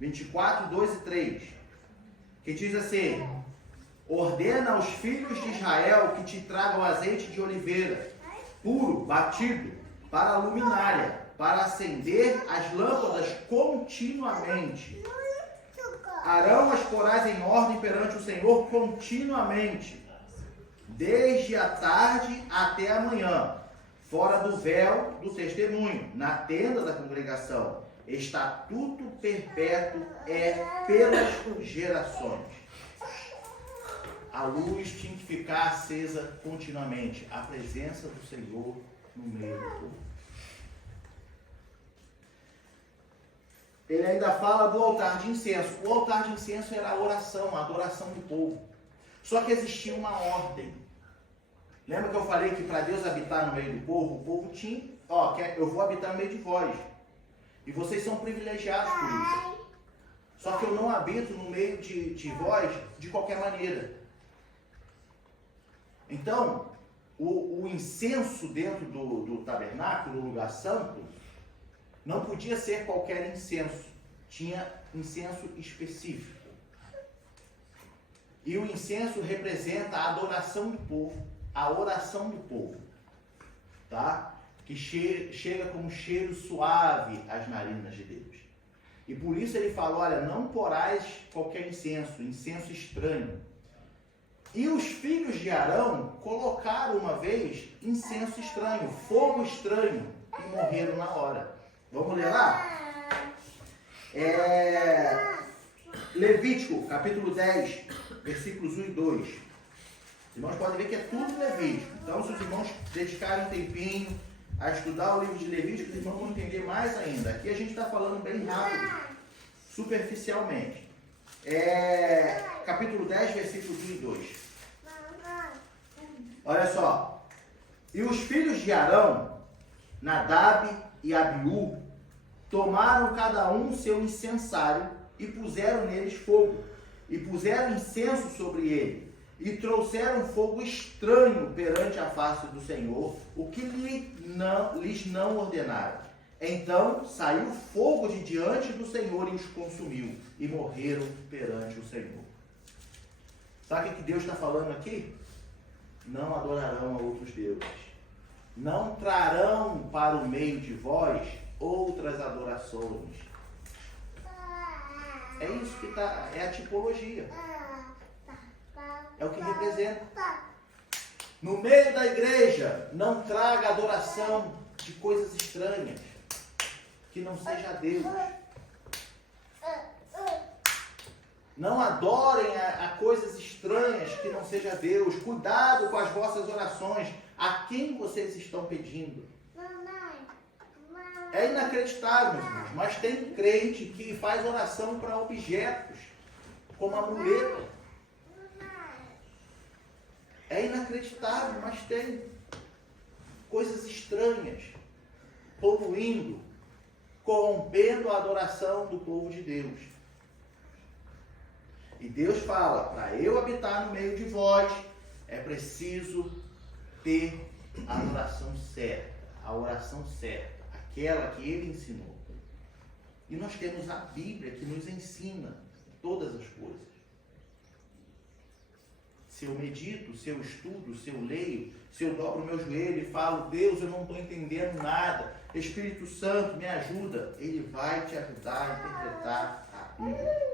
Vinte e 2 e 3. Que diz assim: ordena aos filhos de Israel que te tragam azeite de oliveira, puro, batido, para a luminária, para acender as lâmpadas continuamente. Arão as porás em ordem perante o Senhor continuamente, desde a tarde até a manhã, fora do véu do testemunho, na tenda da congregação. Estatuto perpétuo é pelas gerações. A luz tinha que ficar acesa continuamente, a presença do Senhor no meio do povo. Ele ainda fala do altar de incenso. O altar de incenso era a oração, a adoração do povo. Só que existia uma ordem. Lembra que eu falei que para Deus habitar no meio do povo, o povo tinha, eu vou habitar no meio de vós. E vocês são privilegiados por isso. Só que eu não habito no meio de vós de qualquer maneira. Então, o incenso dentro do tabernáculo, no lugar santo, não podia ser qualquer incenso. Tinha incenso específico. E o incenso representa a adoração do povo, a oração do povo. Tá? Que chega com um cheiro suave às narinas de Deus. E por isso ele fala, olha, não porás qualquer incenso estranho. E os filhos de Arão colocaram uma vez incenso estranho, fogo estranho, e morreram na hora. Vamos ler lá? Levítico, capítulo 10, versículos 1 e 2. Os irmãos podem ver que é tudo Levítico. Então, se os irmãos dedicarem um tempinho, a estudar o livro de Levítico, os irmãos vão entender mais ainda. Aqui a gente está falando bem rápido, superficialmente. Capítulo 10, versículos 1 e 2. Olha só. E os filhos de Arão, Nadab e Abiú, tomaram cada um seu incensário e puseram neles fogo, e puseram incenso sobre ele, e trouxeram fogo estranho perante a face do Senhor, o que lhes não ordenaram. Então saiu fogo de diante do Senhor e os consumiu, e morreram perante o Senhor. Sabe o que Deus está falando aqui? Não adorarão a outros deuses. Não trarão para o meio de vós outras adorações. É isso que está, é a tipologia. É o que representa. No meio da igreja, não traga adoração de coisas estranhas, que não seja Deus. Não adorem a coisas estranhas que não seja Deus. Cuidado com as vossas orações. A quem vocês estão pedindo? É inacreditável, meus irmãos, mas tem crente que faz oração para objetos, como amuleto. É inacreditável, mas tem coisas estranhas, poluindo, corrompendo a adoração do povo de Deus. E Deus fala, para eu habitar no meio de vós, é preciso ter a adoração certa, a oração certa, aquela que Ele ensinou. E nós temos a Bíblia que nos ensina todas as coisas. Se eu medito, se eu estudo, se eu leio, se eu dobro o meu joelho e falo, Deus, eu não estou entendendo nada, Espírito Santo, me ajuda, Ele vai te ajudar a interpretar a Bíblia.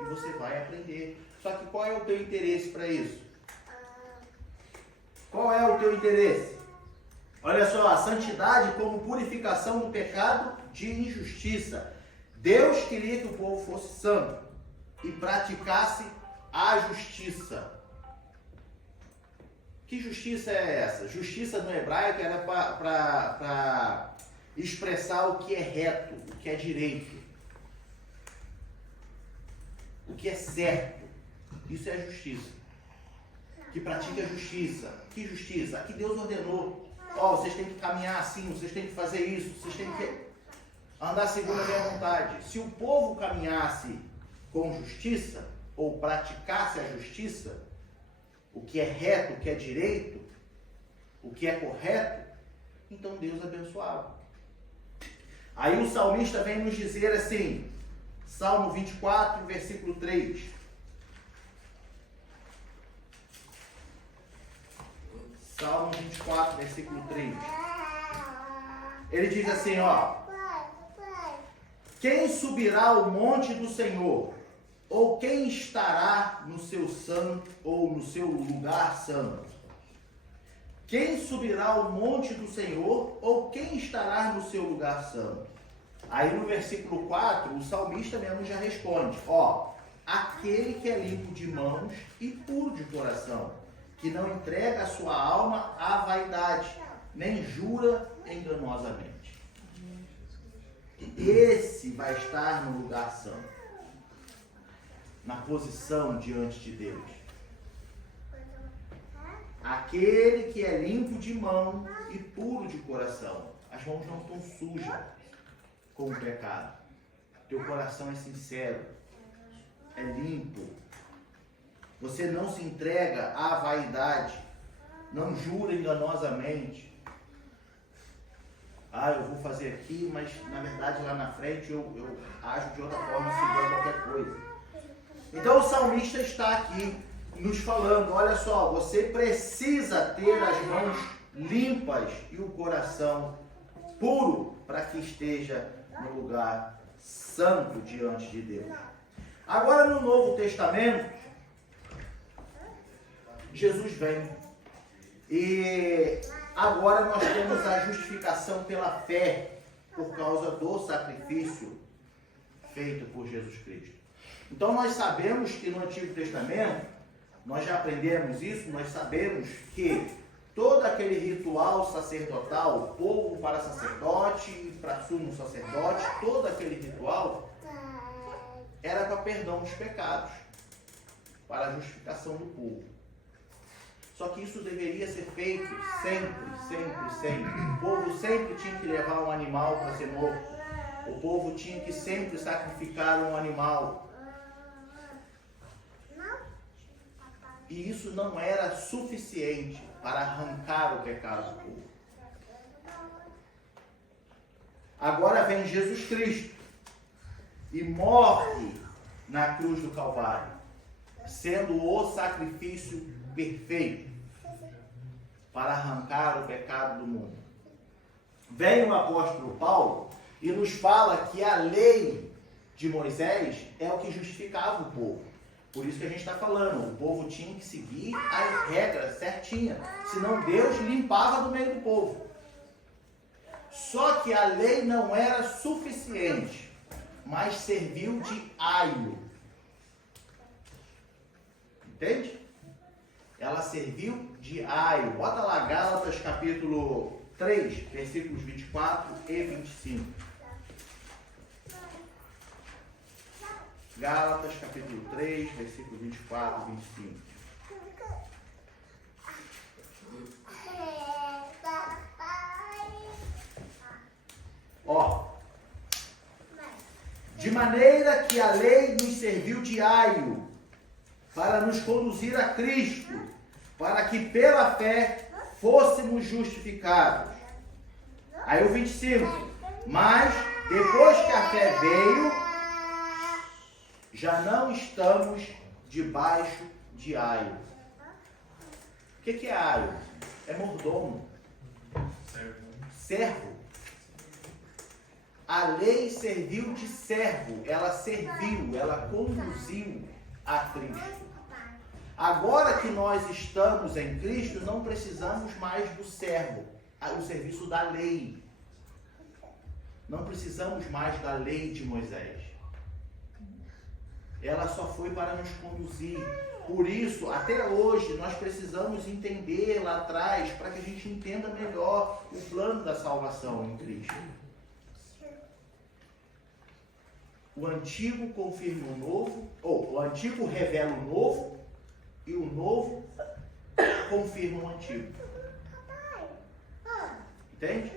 E você vai aprender. Só que qual é o teu interesse para isso? Qual é o teu interesse? Olha só, a santidade como purificação do pecado de injustiça. Deus queria que o povo fosse santo e praticasse a justiça. Que justiça é essa? Justiça no hebraico era para expressar o que é reto, o que é direito, o que é certo. Isso é justiça. Que pratica a justiça. Que justiça? Aqui Deus ordenou. Vocês têm que caminhar assim, vocês têm que fazer isso, vocês têm que andar segundo a minha vontade. Se o povo caminhasse com justiça, ou praticasse a justiça, o que é reto, o que é direito, o que é correto, então Deus abençoava. Aí o salmista vem nos dizer assim, Salmo 24, versículo 3. Salmo 24, versículo 3. Ele diz assim, quem subirá ao monte do Senhor? Ou quem estará no seu santo, ou no seu lugar santo? Quem subirá ao monte do Senhor, ou quem estará no seu lugar santo? Aí no versículo 4, o salmista mesmo já responde, aquele que é limpo de mãos e puro de coração, que não entrega a sua alma à vaidade, nem jura enganosamente. Esse vai estar no lugar santo, na posição diante de Deus. Aquele que é limpo de mão e puro de coração. As mãos não estão sujas com o pecado. Teu coração é sincero, é limpo. Você não se entrega à vaidade, não jura enganosamente. Eu vou fazer aqui, mas na verdade lá na frente eu ajo de outra forma, segundo qualquer coisa. Então o salmista está aqui nos falando, olha só, você precisa ter as mãos limpas e o coração puro para que esteja no lugar santo diante de Deus. Agora no Novo Testamento, Jesus vem e agora nós temos a justificação pela fé por causa do sacrifício feito por Jesus Cristo. Então nós sabemos que no Antigo Testamento, nós já aprendemos isso, nós sabemos que todo aquele ritual sacerdotal, o povo para sacerdote, para sumo sacerdote, todo aquele ritual era para perdão dos pecados, para a justificação do povo. Só que isso deveria ser feito sempre. O povo sempre tinha que levar um animal para ser morto. O povo tinha que sempre sacrificar um animal. E isso não era suficiente para arrancar o pecado do povo. Agora vem Jesus Cristo e morre na cruz do Calvário, sendo o sacrifício perfeito para arrancar o pecado do mundo. Vem o apóstolo Paulo e nos fala que a lei de Moisés é o que justificava o povo. Por isso que a gente está falando, o povo tinha que seguir as regras certinhas, senão Deus limpava do meio do povo. Só que a lei não era suficiente, mas serviu de aio. Entende? Ela serviu de aio. Bota lá Gálatas capítulo 3, versículos 24 e 25. Gálatas capítulo 3, versículos 24 e 25. Ó, de maneira que a lei nos serviu de aio para nos conduzir a Cristo, para que pela fé fôssemos justificados. Aí o 25. Mas depois que a fé veio, já não estamos debaixo de aio. O que é aio? É mordomo. Servo. A lei serviu de servo. Ela serviu, ela conduziu a Cristo. Agora que nós estamos em Cristo, não precisamos mais do servo, o serviço da lei. Não precisamos mais da lei de Moisés. Ela só foi para nos conduzir. Por isso, até hoje, nós precisamos entender lá atrás, para que a gente entenda melhor o plano da salvação em Cristo. O antigo confirma o novo, ou o antigo revela o novo, e o novo confirma o antigo. Entende?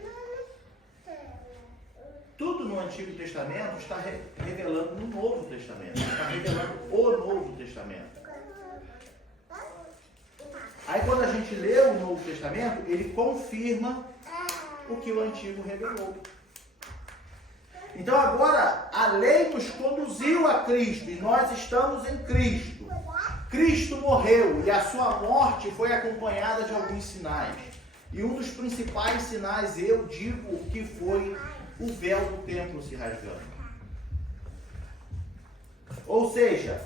Tudo no Antigo Testamento está revelando no Novo Testamento. Está revelando o Novo Testamento. Aí quando a gente lê o Novo Testamento, ele confirma o que o Antigo revelou. Então agora, a lei nos conduziu a Cristo e nós estamos em Cristo. Cristo morreu e a sua morte foi acompanhada de alguns sinais. E um dos principais sinais, eu digo, que foi o véu do templo se rasgando. Ou seja,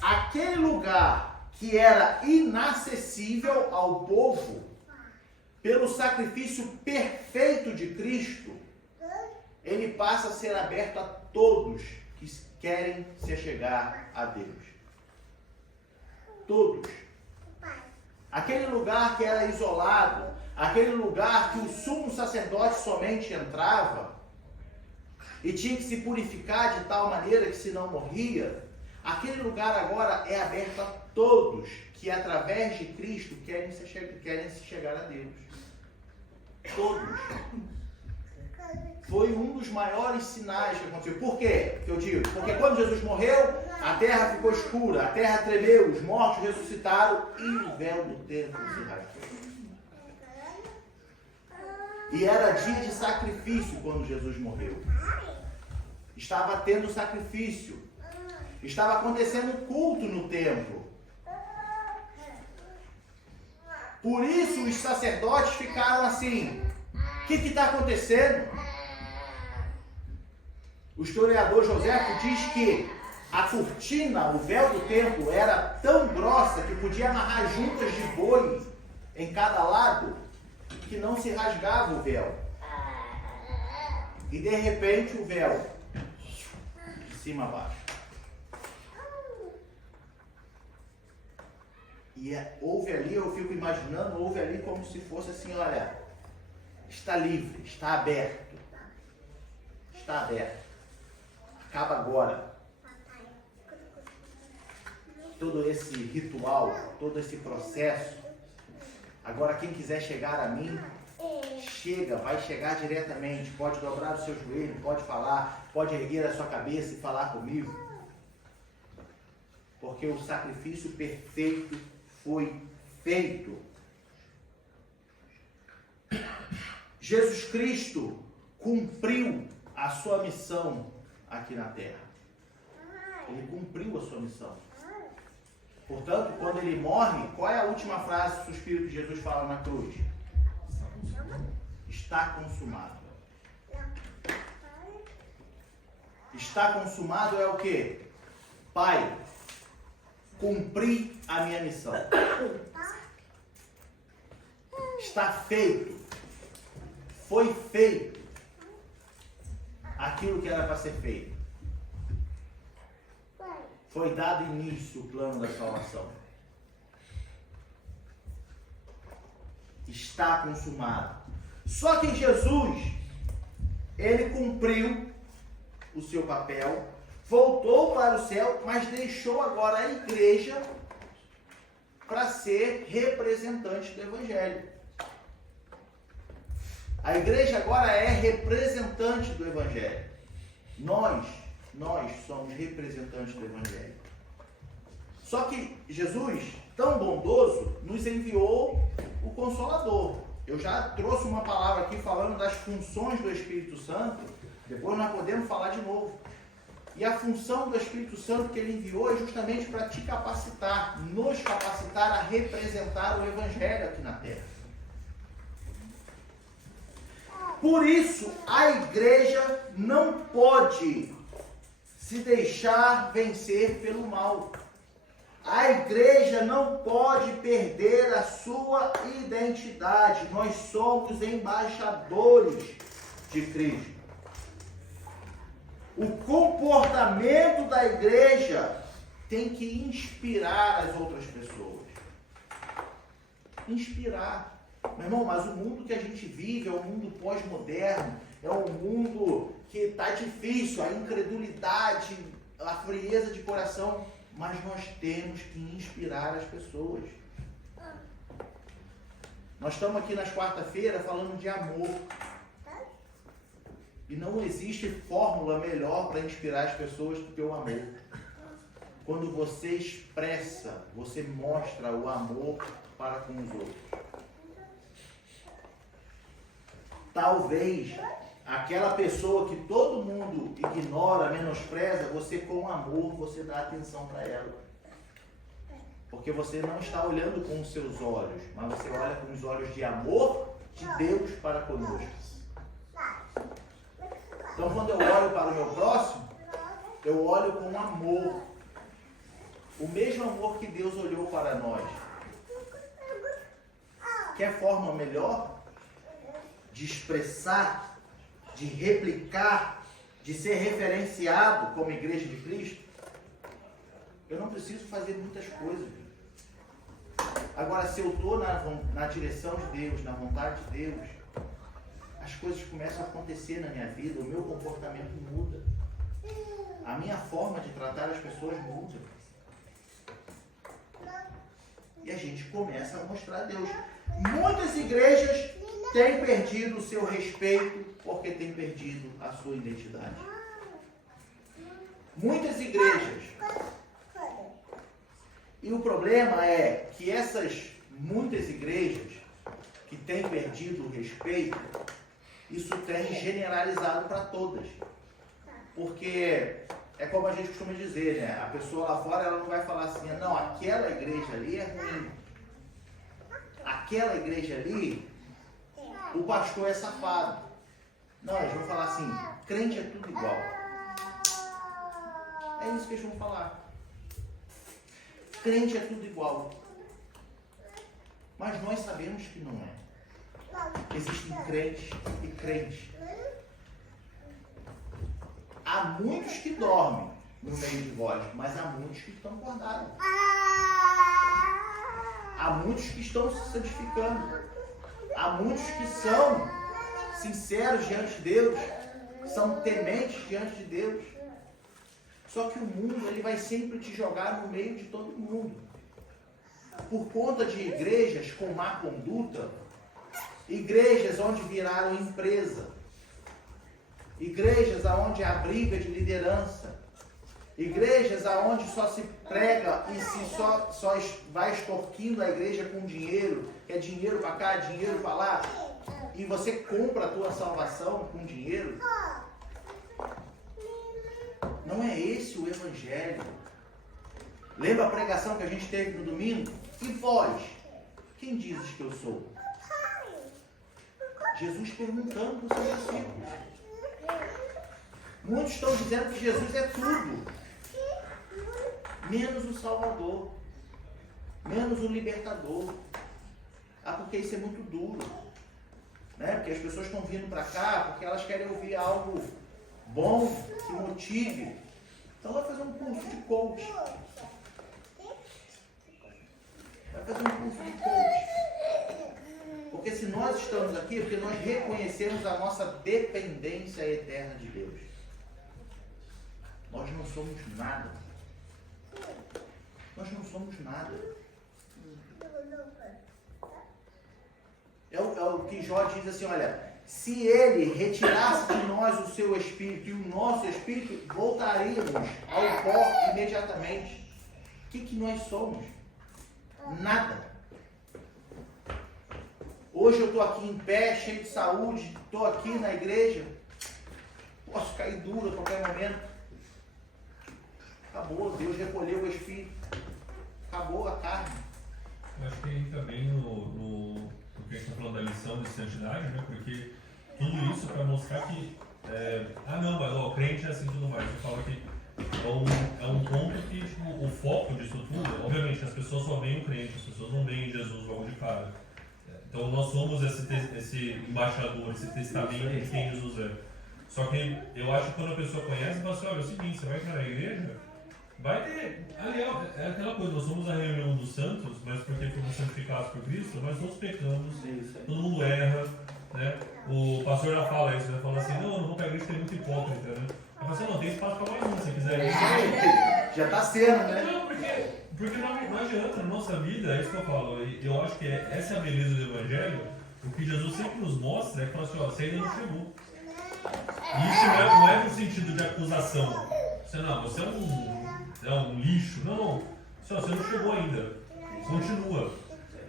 aquele lugar que era inacessível ao povo, pelo sacrifício perfeito de Cristo, ele passa a ser aberto a todos que querem se achegar a Deus. Todos. Aquele lugar que era isolado, aquele lugar que o sumo sacerdote somente entrava e tinha que se purificar de tal maneira que se não morria, aquele lugar agora é aberto a todos que através de Cristo querem se chegar a Deus. Todos. Foi um dos maiores sinais que aconteceu. Por quê? Que eu digo? Porque quando Jesus morreu, a terra ficou escura, a terra tremeu, os mortos ressuscitaram e o véu do templo se rasgou. E era dia de sacrifício quando Jesus morreu. Estava tendo sacrifício. Estava acontecendo culto no templo. Por isso os sacerdotes ficaram assim: o que está acontecendo? O historiador Joséfo diz que a cortina, o véu do templo, era tão grossa que podia amarrar juntas de boi em cada lado, que não se rasgava o véu. E de repente o véu, de cima a baixo. E houve ali, eu fico imaginando, houve ali como se fosse assim, olha, está livre, está aberto. Está aberto. Acaba agora. Todo esse ritual, todo esse processo. Agora quem quiser chegar a mim, chega, vai chegar diretamente. Pode dobrar o seu joelho, pode falar, pode erguer a sua cabeça e falar comigo. Porque o sacrifício perfeito foi feito. Jesus Cristo cumpriu a sua missão aqui na terra. Ele cumpriu a sua missão. Portanto, quando ele morre, qual é a última frase do Espírito de Jesus fala na cruz? Está consumado. Está consumado é o quê? Pai, cumpri a minha missão. Está feito. Foi feito aquilo que era para ser feito. Foi dado início o plano da salvação. Está consumado. Só que Jesus, ele cumpriu o seu papel, voltou para o céu, mas deixou agora a igreja para ser representante do Evangelho. A igreja agora é representante do Evangelho. Nós somos representantes do Evangelho. Só que Jesus, tão bondoso, nos enviou o Consolador. Eu já trouxe uma palavra aqui falando das funções do Espírito Santo. Depois nós podemos falar de novo. E a função do Espírito Santo que ele enviou é justamente para te capacitar, nos capacitar a representar o Evangelho aqui na terra. Por isso, a igreja não pode se deixar vencer pelo mal. A igreja não pode perder a sua identidade. Nós somos embaixadores de Cristo. O comportamento da igreja tem que inspirar as outras pessoas. Inspirar. Meu irmão, mas o mundo que a gente vive é um mundo pós-moderno, é um mundo que está difícil, a incredulidade, a frieza de coração, mas nós temos que inspirar as pessoas. Nós estamos aqui nas quarta-feiras falando de amor. E não existe fórmula melhor para inspirar as pessoas do que o amor. Quando você expressa, você mostra o amor para com os outros. Talvez aquela pessoa que todo mundo ignora, menospreza, você com amor, você dá atenção para ela. Porque você não está olhando com os seus olhos, mas você olha com os olhos de amor de Deus para conosco. Então, quando eu olho para o meu próximo, eu olho com amor. O mesmo amor que Deus olhou para nós. Quer forma melhor de expressar, de replicar, de ser referenciado como igreja de Cristo? Eu não preciso fazer muitas coisas. Agora, se eu estou na direção de Deus, na vontade de Deus, as coisas começam a acontecer na minha vida, o meu comportamento muda. A minha forma de tratar as pessoas muda. E a gente começa a mostrar a Deus. Muitas igrejas têm perdido o seu respeito porque têm perdido a sua identidade. Muitas igrejas. E o problema é que essas muitas igrejas que têm perdido o respeito, isso tem generalizado para todas. Porque é como a gente costuma dizer, né? A pessoa lá fora, ela não vai falar assim, não, aquela igreja ali é ruim. Aquela igreja ali, o pastor é safado. Não, eles vão falar assim, crente é tudo igual. É isso que eles vão falar. Crente é tudo igual. Mas nós sabemos que não é. Existem crentes e crentes. Há muitos que dormem no meio de vós, mas há muitos que estão acordados. Há muitos que estão se santificando. Há muitos que são sinceros diante de Deus, são tementes diante de Deus. Só que o mundo, ele vai sempre te jogar no meio de todo mundo. Por conta de igrejas com má conduta, igrejas onde viraram empresa, igrejas onde há briga de liderança, igrejas onde só se prega e se só vai extorquindo a igreja com dinheiro, que é dinheiro para cá, dinheiro para lá, e você compra a tua salvação com dinheiro. Não é esse o evangelho. Lembra a pregação que a gente teve no domingo? E vós, quem dizes que eu sou? Jesus perguntando para os seus discípulos. Muitos estão dizendo que Jesus é tudo, menos o Salvador, menos o Libertador. Ah, porque isso é muito duro, né? Porque as pessoas estão vindo para cá porque elas querem ouvir algo bom, que motive. Então vai fazer um curso de coach. Vai fazer um curso de coach. Porque se nós estamos aqui, é porque nós reconhecemos a nossa dependência eterna de Deus. Nós não somos nada. Nós não somos nada. É o que Jó diz assim, olha, se ele retirasse de nós o seu espírito e o nosso espírito, voltaríamos ao pó imediatamente. O que nós somos? Nada. Hoje eu estou aqui em pé, cheio de saúde, estou aqui na igreja, posso cair duro a qualquer momento. Acabou, Deus recolheu o espírito, acabou a carne. Eu acho que entra bem no que a gente está falando da lição de santidade, né? Porque tudo isso para mostrar que não, mas o crente é assim e tudo mais. Eu falo que é um ponto que tipo, o foco disso tudo, obviamente as pessoas só veem o crente, as pessoas não veem Jesus logo de cara. Então nós somos esse embaixador, esse testamento de quem Jesus é. Só que eu acho que quando a pessoa conhece, fala assim, olha, é o seguinte, você vai entrar na igreja, vai ter, aliás, é aquela coisa, nós somos a reunião dos santos, mas porque fomos santificados por Cristo, nós todos pecamos, todo mundo erra, né? O pastor já fala isso, né? Fala assim, não vou pra igreja, tem muito hipócrita, né? Eu falo assim, não, tem espaço pra mais um, se quiser ir. Já está sendo, né? Não, porque não adianta, na nossa vida, é isso que eu falo, eu acho que essa é a beleza do Evangelho, o que Jesus sempre nos mostra é que fala assim, ó, você ainda não chegou. E isso não é no sentido de acusação, você é um lixo, não, você não chegou ainda, continua.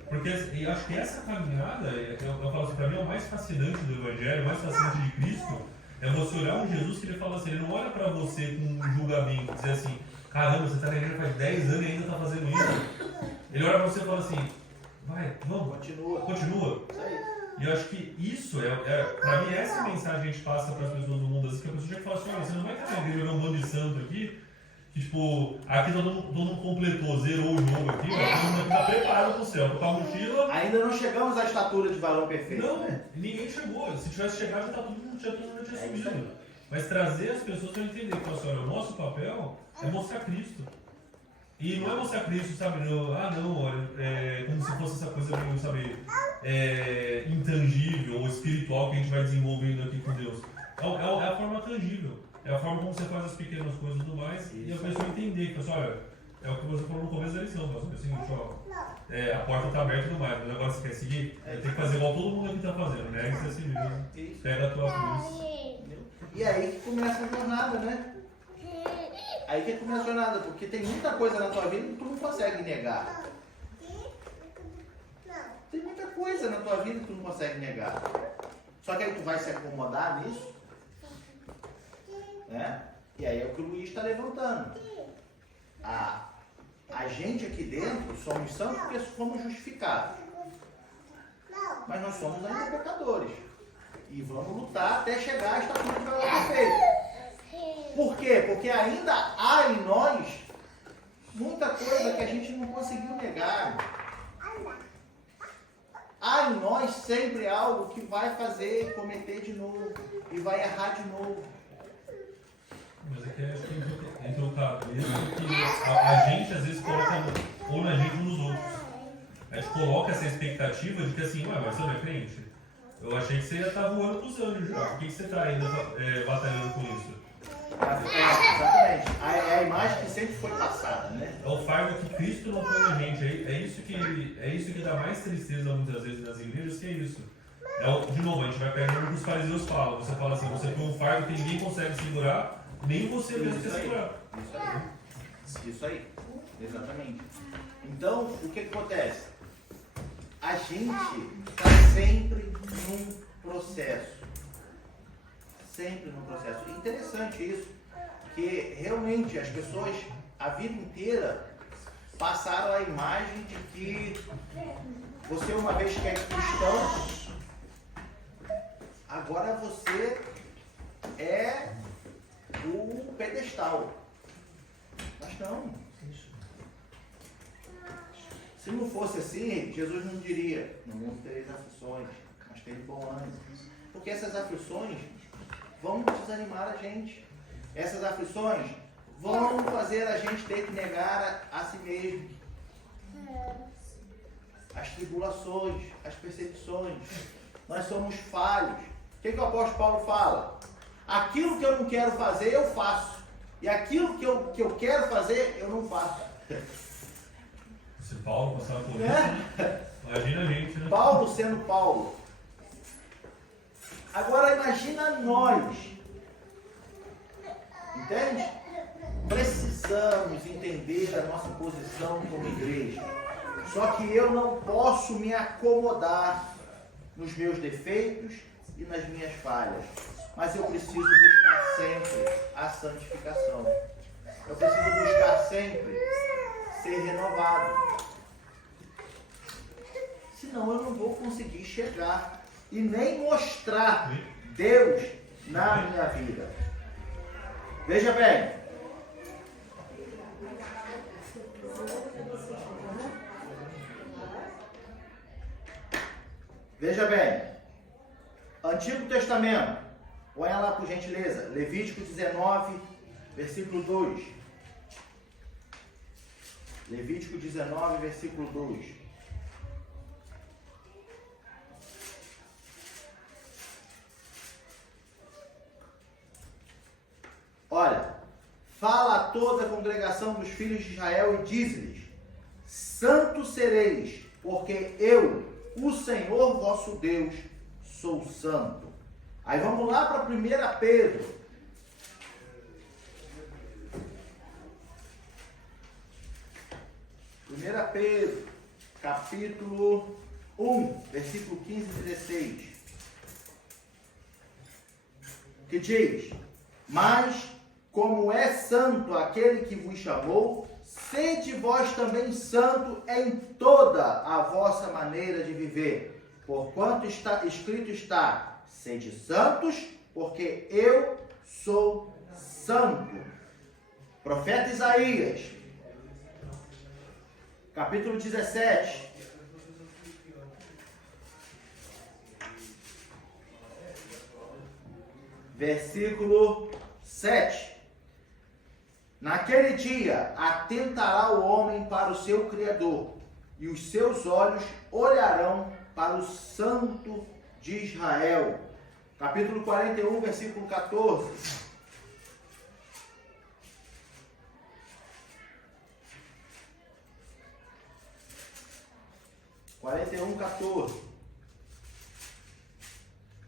Porque eu acho que essa caminhada, eu falo assim, para mim é o mais fascinante do Evangelho, o mais fascinante de Cristo, é você olhar um Jesus que ele fala assim, ele não olha para você com um julgamento, dizer assim, caramba, você está na igreja faz 10 anos e ainda está fazendo isso. Ele olha para você e fala assim, vai, vamos, continua. E eu acho que isso para mim, essa mensagem que a gente passa para as pessoas do mundo, que a pessoa chega e fala assim, olha, você não vai estar na igreja ver um bando de santo aqui, que tipo, aqui todo mundo completou, zerou o jogo aqui, todo mundo aqui está preparado para o céu, com a mochila. Ainda não chegamos à estatura de varão perfeito. Não, né? ninguém chegou. Se tivesse chegado, já todo mundo tinha subido. Mas trazer as pessoas para entender que assim, olha, o nosso papel é mostrar Cristo. E não é mostrar Cristo, sabe, como se fosse essa coisa meio, sabe, intangível ou espiritual que a gente vai desenvolvendo aqui com Deus. É a forma tangível. É a forma como você faz as pequenas coisas e tudo mais. Isso. E a pessoa entender que, assim, olha, é o que você falou no começo da lição, pastor. É o seguinte, ó, a porta está aberta e tudo mais, mas agora você quer seguir? Tem que fazer igual todo mundo aqui está fazendo, né? Isso é assim mesmo. Pega a tua cruz. E aí que começa a jornada, né? Aí que começa a jornada, porque tem muita coisa na tua vida que tu não consegue negar. Tem muita coisa na tua vida que tu não consegue negar. Só que aí tu vai se acomodar nisso, né? E aí é o que o Luiz está levantando. A gente aqui dentro somos santos porque fomos justificados. Mas nós somos ainda pecadores. E vamos lutar até chegar a estatura de varão perfeito. Por quê? Porque ainda há em nós muita coisa que a gente não conseguiu negar. Há em nós sempre algo que vai fazer cometer de novo e vai errar de novo. Mas é que acho que entra o caso que a gente às vezes coloca ou na gente ou nos outros. A gente coloca essa expectativa de que assim, ué, mas você não é crente? Eu achei que você ia estar voando com os anjos já. Por que você está ainda batalhando com isso? Exatamente. É a imagem que sempre foi passada, né? É o fardo que Cristo não põe na gente. É isso que dá mais tristeza muitas vezes nas igrejas, que é isso. De novo, a gente vai pegando o que os fariseus falam. Você fala assim, você põe um fardo que ninguém consegue segurar, nem você mesmo quer segurar. Isso aí. Exatamente. Então, o que acontece? A gente está sempre num processo. Sempre num processo. Interessante isso, que realmente as pessoas a vida inteira passaram a imagem de que você, uma vez que é cristão, agora você é o pedestal. Mas não. Se não fosse assim, Jesus não diria: no mundo tereis aflições, mas tem bom ânimo. Porque essas aflições vão desanimar a gente. Essas aflições vão fazer a gente ter que negar a si mesmo. As tribulações, as perseguições. Nós somos falhos. O que o apóstolo Paulo fala? Aquilo que eu não quero fazer, eu faço. E aquilo que eu quero fazer, eu não faço. Se Paulo passar por isso, né? Imagina a gente, né? Paulo sendo Paulo. Agora imagina nós. Entende? Precisamos entender a nossa posição como igreja. Só que eu não posso me acomodar nos meus defeitos e nas minhas falhas. Mas eu preciso buscar sempre a santificação. Eu preciso buscar sempre ser renovado. Senão eu não vou conseguir chegar e nem mostrar Deus na minha vida. Veja bem. Veja bem. Antigo Testamento. Põe lá por gentileza. Levítico 19, versículo 2. Levítico 19, versículo 2. Olha, fala a toda a congregação dos filhos de Israel e diz-lhes: santos sereis, porque eu, o Senhor vosso Deus, sou santo. Aí vamos lá para 1 Pedro. 1 Pedro, capítulo 1, versículo 15 e 16. Que diz: mas como é santo aquele que vos chamou, sede vós também santo em toda a vossa maneira de viver. Porquanto escrito está: sede santos, porque eu sou santo. Profeta Isaías, capítulo 17. Versículo 7. Naquele dia atentará o homem para o seu Criador, e os seus olhos olharão para o Santo de Israel. Capítulo 41, versículo 14.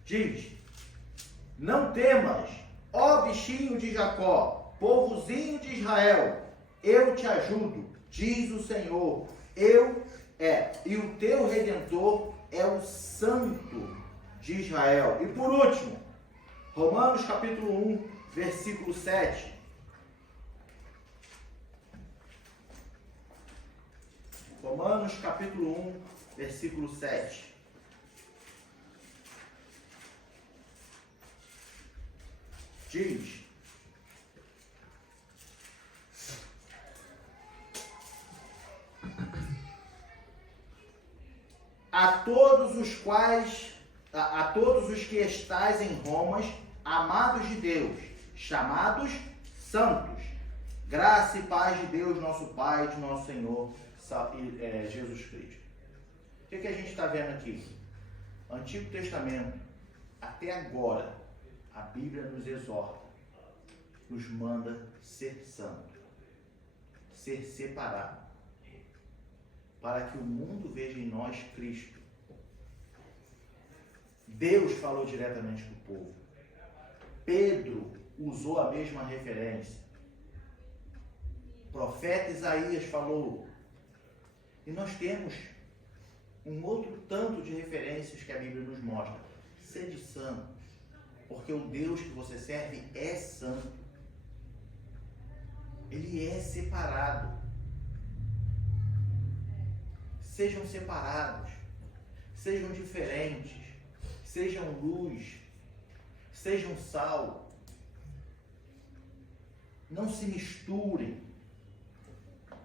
Diz: não temas, ó bichinho de Jacó, povozinho de Israel, eu te ajudo, diz o Senhor, e o teu Redentor é o Santo de Israel. E por último, Romanos capítulo 1, versículo 7. Romanos capítulo 1, versículo 7. Diz: a todos os que estais em Roma, amados de Deus, chamados santos, graça e paz de Deus, nosso Pai, de nosso Senhor Jesus Cristo. O que a gente está vendo aqui? Antigo Testamento, até agora, a Bíblia nos exorta, nos manda ser santo, ser separado, para que o mundo veja em nós Cristo. Deus falou diretamente com o povo. Pedro usou a mesma referência. O profeta Isaías falou. E nós temos um outro tanto de referências que a Bíblia nos mostra. Sede santos, porque o Deus que você serve é santo. Ele é separado. Sejam separados, sejam diferentes, sejam luz, sejam sal. Não se misturem.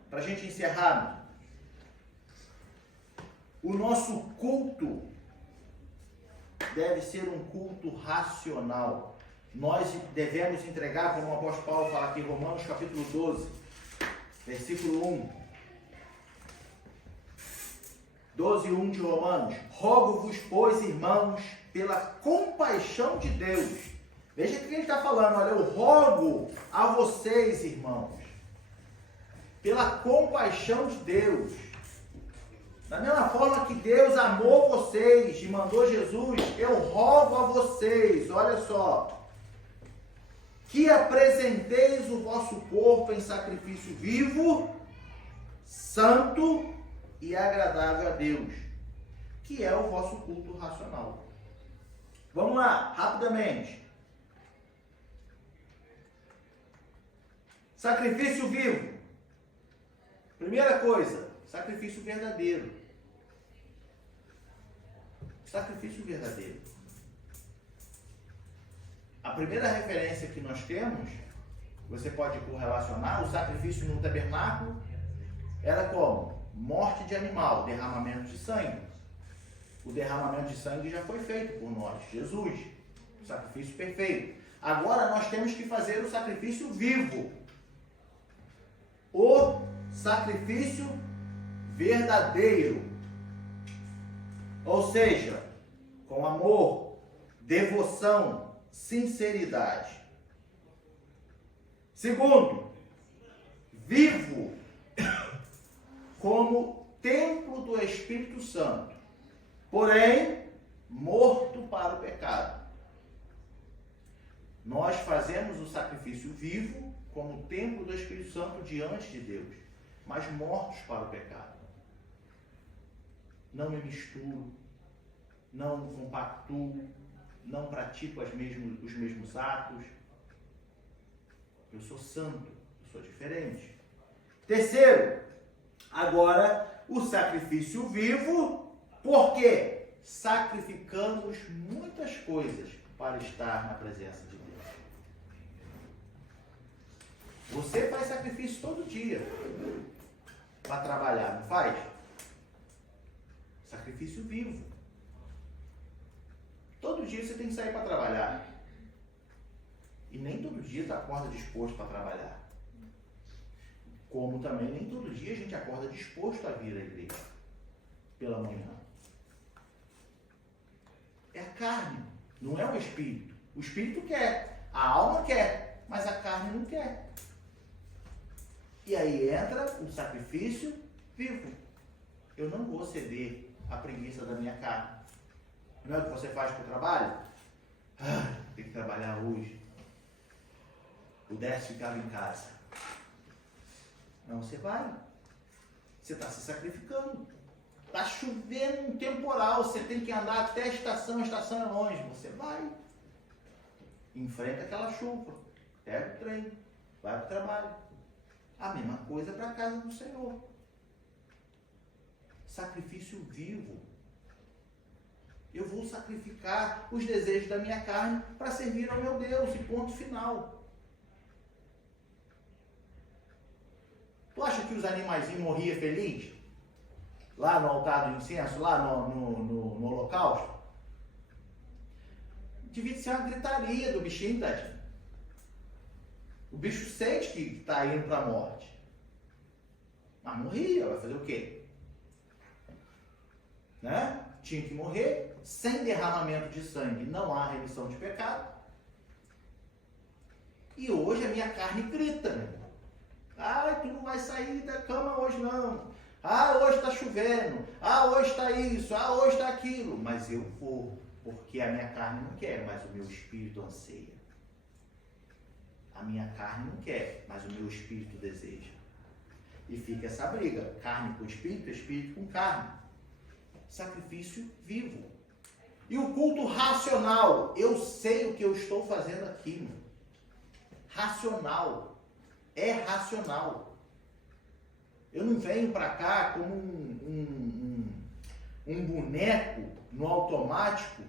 Para a gente encerrar, o nosso culto deve ser um culto racional. Nós devemos entregar, como o apóstolo Paulo fala aqui em Romanos capítulo 12, versículo 1. 12:1 de Romanos. Rogo-vos, pois, irmãos, pela compaixão de Deus. Veja o que ele está falando. Olha, eu rogo a vocês, irmãos, pela compaixão de Deus. Da mesma forma que Deus amou vocês e mandou Jesus, eu rogo a vocês, olha só, que apresenteis o vosso corpo em sacrifício vivo, santo e agradável a Deus, que é o vosso culto racional. Vamos lá, rapidamente. Sacrifício vivo. Primeira coisa, sacrifício verdadeiro. Sacrifício verdadeiro. A primeira referência que nós temos, você pode correlacionar, o sacrifício no tabernáculo era como? Morte de animal, derramamento de sangue. O derramamento de sangue já foi feito por nós, Jesus, o sacrifício perfeito. Agora nós temos que fazer o sacrifício vivo. O sacrifício verdadeiro. Ou seja, com amor, devoção, sinceridade. Segundo, vivo como templo do Espírito Santo, porém morto para o pecado. Nós fazemos o sacrifício vivo como templo do Espírito Santo diante de Deus, mas mortos para o pecado. Não me misturo, não compactuo, não pratico os mesmos atos. Eu sou santo, eu sou diferente. Terceiro, agora o sacrifício vivo, porque sacrificamos muitas coisas para estar na presença de Deus. Você faz sacrifício todo dia para trabalhar, não faz? Sacrifício vivo. Todo dia você tem que sair para trabalhar. E nem todo dia você acorda disposto para trabalhar. Como também nem todo dia a gente acorda disposto a vir à igreja pela manhã. É a carne, não é o espírito. O espírito quer, a alma quer, mas a carne não quer. E aí entra o sacrifício vivo. Eu não vou ceder à preguiça da minha carne. Não é o que você faz para o trabalho? Tem que trabalhar hoje. Pudesse ficar em casa. Não, você vai. Você está se sacrificando. Está chovendo um temporal. Você tem que andar até a estação é longe. Você vai. Enfrenta aquela chuva. Pega o trem. Vai para o trabalho. A mesma coisa para a casa do Senhor. Sacrifício vivo. Eu vou sacrificar os desejos da minha carne para servir ao meu Deus. E ponto final. Tu acha que os animaizinhos morriam felizes? Lá no altar do incenso, lá no holocausto? Devia ser uma gritaria do bichinho, tadinho. O bicho sente que está indo para a morte. Mas morria, vai fazer o quê? né? Tinha que morrer. Sem derramamento de sangue não há remissão de pecado. E hoje a minha carne grita, meu irmão. Tu não vai sair da cama hoje não. Hoje está chovendo. Hoje está isso. Hoje está aquilo. Mas eu vou, porque a minha carne não quer, mas o meu espírito anseia. A minha carne não quer, mas o meu espírito deseja. E fica essa briga, carne com espírito, espírito com carne. Sacrifício vivo. E o culto racional, eu sei o que eu estou fazendo aqui, meu. Racional. É racional. Eu não venho para cá como um boneco no automático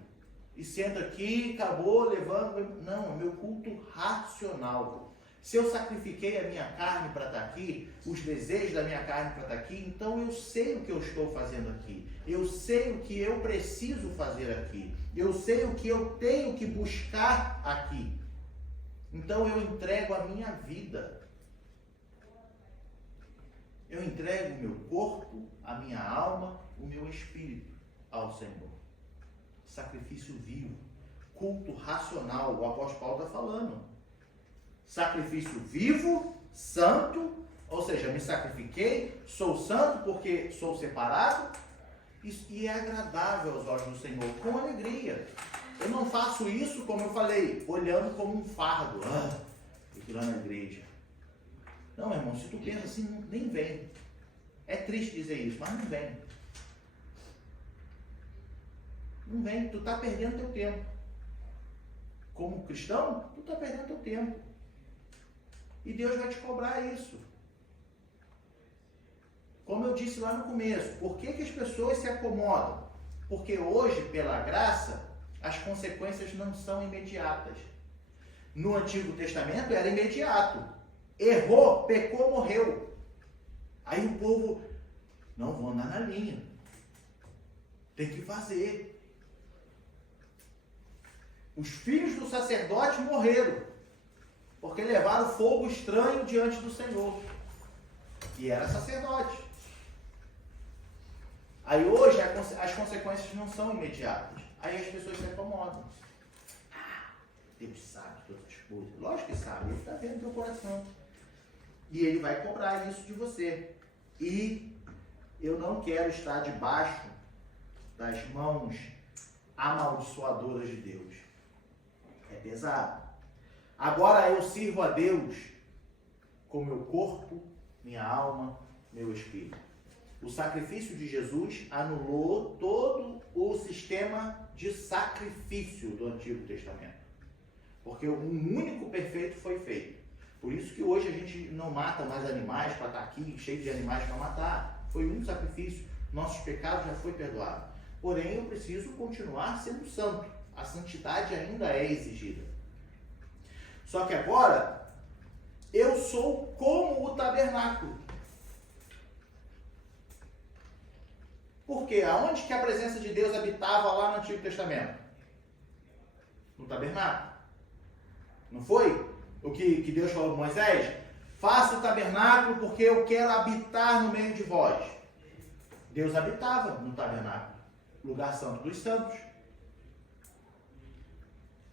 e sento aqui, acabou, levando. Não, é meu culto racional. Se eu sacrifiquei a minha carne para estar aqui, os desejos da minha carne para estar aqui, então eu sei o que eu estou fazendo aqui. Eu sei o que eu preciso fazer aqui. Eu sei o que eu tenho que buscar aqui. Então eu entrego a minha vida. Eu entrego o meu corpo, a minha alma, o meu espírito ao Senhor. Sacrifício vivo, culto racional, o apóstolo Paulo está falando. Sacrifício vivo, santo, ou seja, me sacrifiquei, sou santo porque sou separado, e é agradável aos olhos do Senhor, com alegria. Eu não faço isso, como eu falei, olhando como um fardo. Ir lá na igreja. Não, irmão, se tu pensa assim, nem vem. É triste dizer isso, mas não vem. Não vem, tu está perdendo teu tempo. Como cristão, tu está perdendo teu tempo. E Deus vai te cobrar isso. Como eu disse lá no começo, por que as pessoas se acomodam? Porque hoje, pela graça, as consequências não são imediatas. No Antigo Testamento era imediato. Errou, pecou, morreu. Aí o povo, não, vou andar na linha. Tem que fazer. Os filhos do sacerdote morreram, porque levaram fogo estranho diante do Senhor. E era sacerdote. Aí hoje as consequências não são imediatas. Aí as pessoas se acomodam. Deus sabe todas as coisas. Lógico que sabe, Ele está vendo o teu coração. E Ele vai cobrar isso de você. E eu não quero estar debaixo das mãos amaldiçoadoras de Deus. É pesado. Agora eu sirvo a Deus com meu corpo, minha alma, meu espírito. O sacrifício de Jesus anulou todo o sistema de sacrifício do Antigo Testamento. Porque um único perfeito foi feito. Por isso que hoje a gente não mata mais animais para estar aqui, cheio de animais para matar. Foi um sacrifício. Nossos pecados já foi perdoado. Porém, eu preciso continuar sendo santo. A santidade ainda é exigida. Só que agora, eu sou como o tabernáculo. Por quê? Aonde que a presença de Deus habitava lá no Antigo Testamento? No tabernáculo. Não foi? O que Deus falou para Moisés? Faça o tabernáculo porque eu quero habitar no meio de vós. Deus habitava no tabernáculo. Lugar santo dos santos.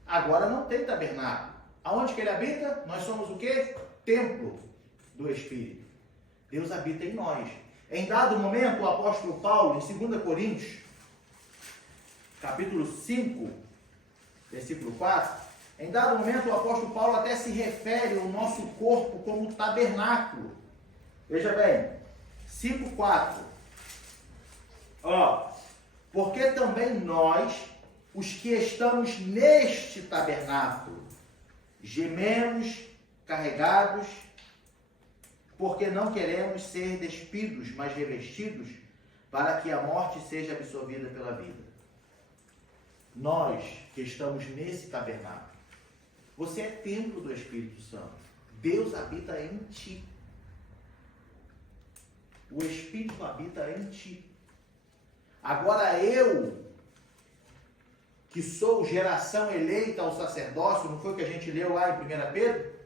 Agora não tem tabernáculo. Aonde que ele habita? Nós somos o quê? Templo do Espírito. Deus habita em nós. Em dado momento, o apóstolo Paulo, em 2 Coríntios, capítulo 5, versículo 4, em dado momento o apóstolo Paulo até se refere ao nosso corpo como tabernáculo. Veja bem, 5:4. Porque também nós, os que estamos neste tabernáculo, gememos, carregados, porque não queremos ser despidos, mas revestidos, para que a morte seja absorvida pela vida. Nós que estamos nesse tabernáculo, você é templo do Espírito Santo. Deus habita em ti. O Espírito habita em ti. Agora eu, que sou geração eleita ao sacerdócio, não foi o que a gente leu lá em 1 Pedro?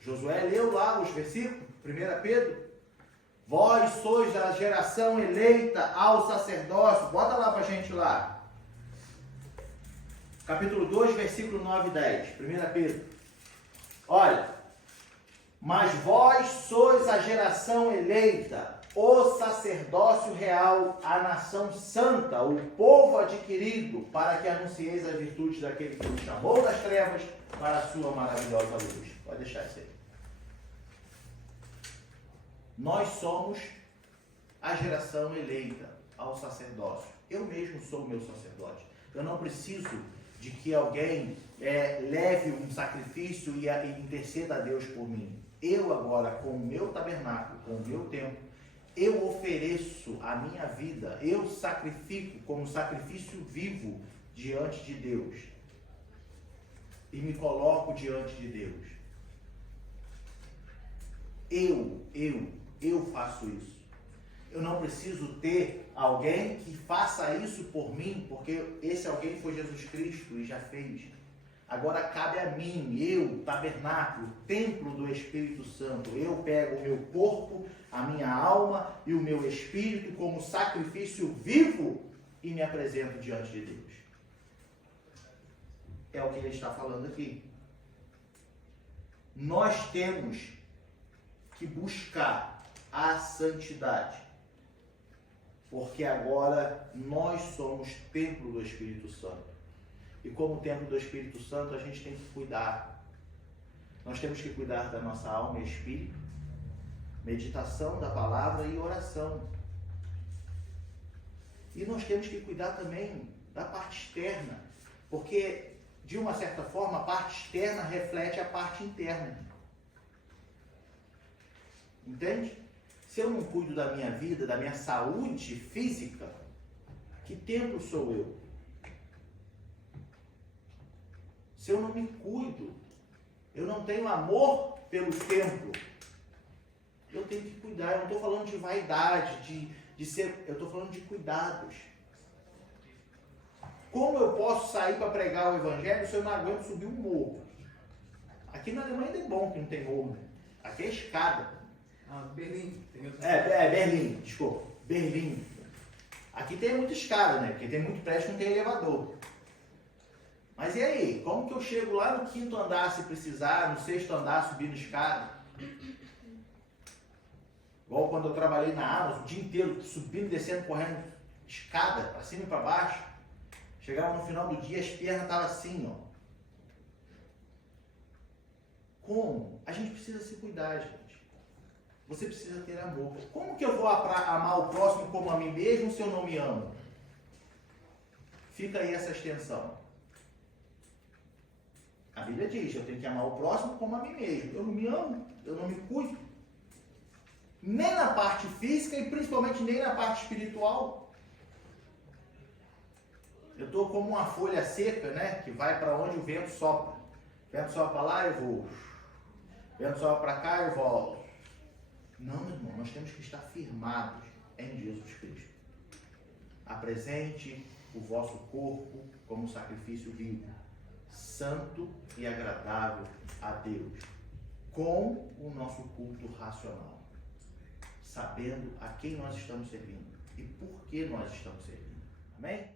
Josué leu lá os versículos, 1 Pedro. Vós sois a geração eleita ao sacerdócio. Bota lá pra gente lá. Capítulo 2, versículo 9 e 10. 1 Pedro. Olha. Mas vós sois a geração eleita, o sacerdócio real, a nação santa, o povo adquirido, para que anuncieis a virtude daquele que nos chamou das trevas para a sua maravilhosa luz. Pode deixar isso aí. Nós somos a geração eleita ao sacerdócio. Eu mesmo sou o meu sacerdote. Eu não preciso de que alguém leve um sacrifício e interceda a Deus por mim. Eu agora, com o meu tabernáculo, com o meu templo, eu ofereço a minha vida, eu sacrifico como sacrifício vivo diante de Deus. E me coloco diante de Deus. Eu faço isso. Eu não preciso ter alguém que faça isso por mim, porque esse alguém foi Jesus Cristo e já fez. Agora cabe a mim, eu, tabernáculo, templo do Espírito Santo. Eu pego o meu corpo, a minha alma e o meu espírito como sacrifício vivo e me apresento diante de Deus. É o que ele está falando aqui. Nós temos que buscar a santidade, porque agora nós somos templo do Espírito Santo. E como templo do Espírito Santo, a gente tem que cuidar. Nós temos que cuidar da nossa alma e espírito, meditação da palavra e oração. E nós temos que cuidar também da parte externa, porque, de uma certa forma, a parte externa reflete a parte interna. Entende? Se eu não cuido da minha vida, da minha saúde física, que templo sou eu? Se eu não me cuido, eu não tenho amor pelo templo, eu tenho que cuidar. Eu não estou falando de vaidade, de ser, eu estou falando de cuidados. Como eu posso sair para pregar o evangelho se eu não aguento subir um morro? Aqui na Alemanha é bom que não tem morro, né? Aqui é escada. Berlim. Berlim, desculpa. Berlim. Aqui tem muita escada, né? Porque tem muito prédio que não tem elevador. Mas e aí? Como que eu chego lá no 5º andar se precisar, no 6º andar subindo escada? Igual quando eu trabalhei na Amazon, o dia inteiro subindo, descendo, correndo escada, para cima e para baixo. Chegava no final do dia, as pernas estavam assim, ó. Como? A gente precisa se cuidar, gente. Você precisa ter amor. Como que eu vou amar o próximo como a mim mesmo se eu não me amo? Fica aí essa extensão. A Bíblia diz, eu tenho que amar o próximo como a mim mesmo. Eu não me amo, eu não me cuido. Nem na parte física e principalmente nem na parte espiritual. Eu estou como uma folha seca, né? Que vai para onde o vento sopra. O vento sopra lá, eu vou. O vento sopra para cá, eu volto. Não, meu irmão, nós temos que estar firmados em Jesus Cristo. Apresente o vosso corpo como sacrifício vivo, santo e agradável a Deus, com o nosso culto racional, sabendo a quem nós estamos servindo e por que nós estamos servindo. Amém?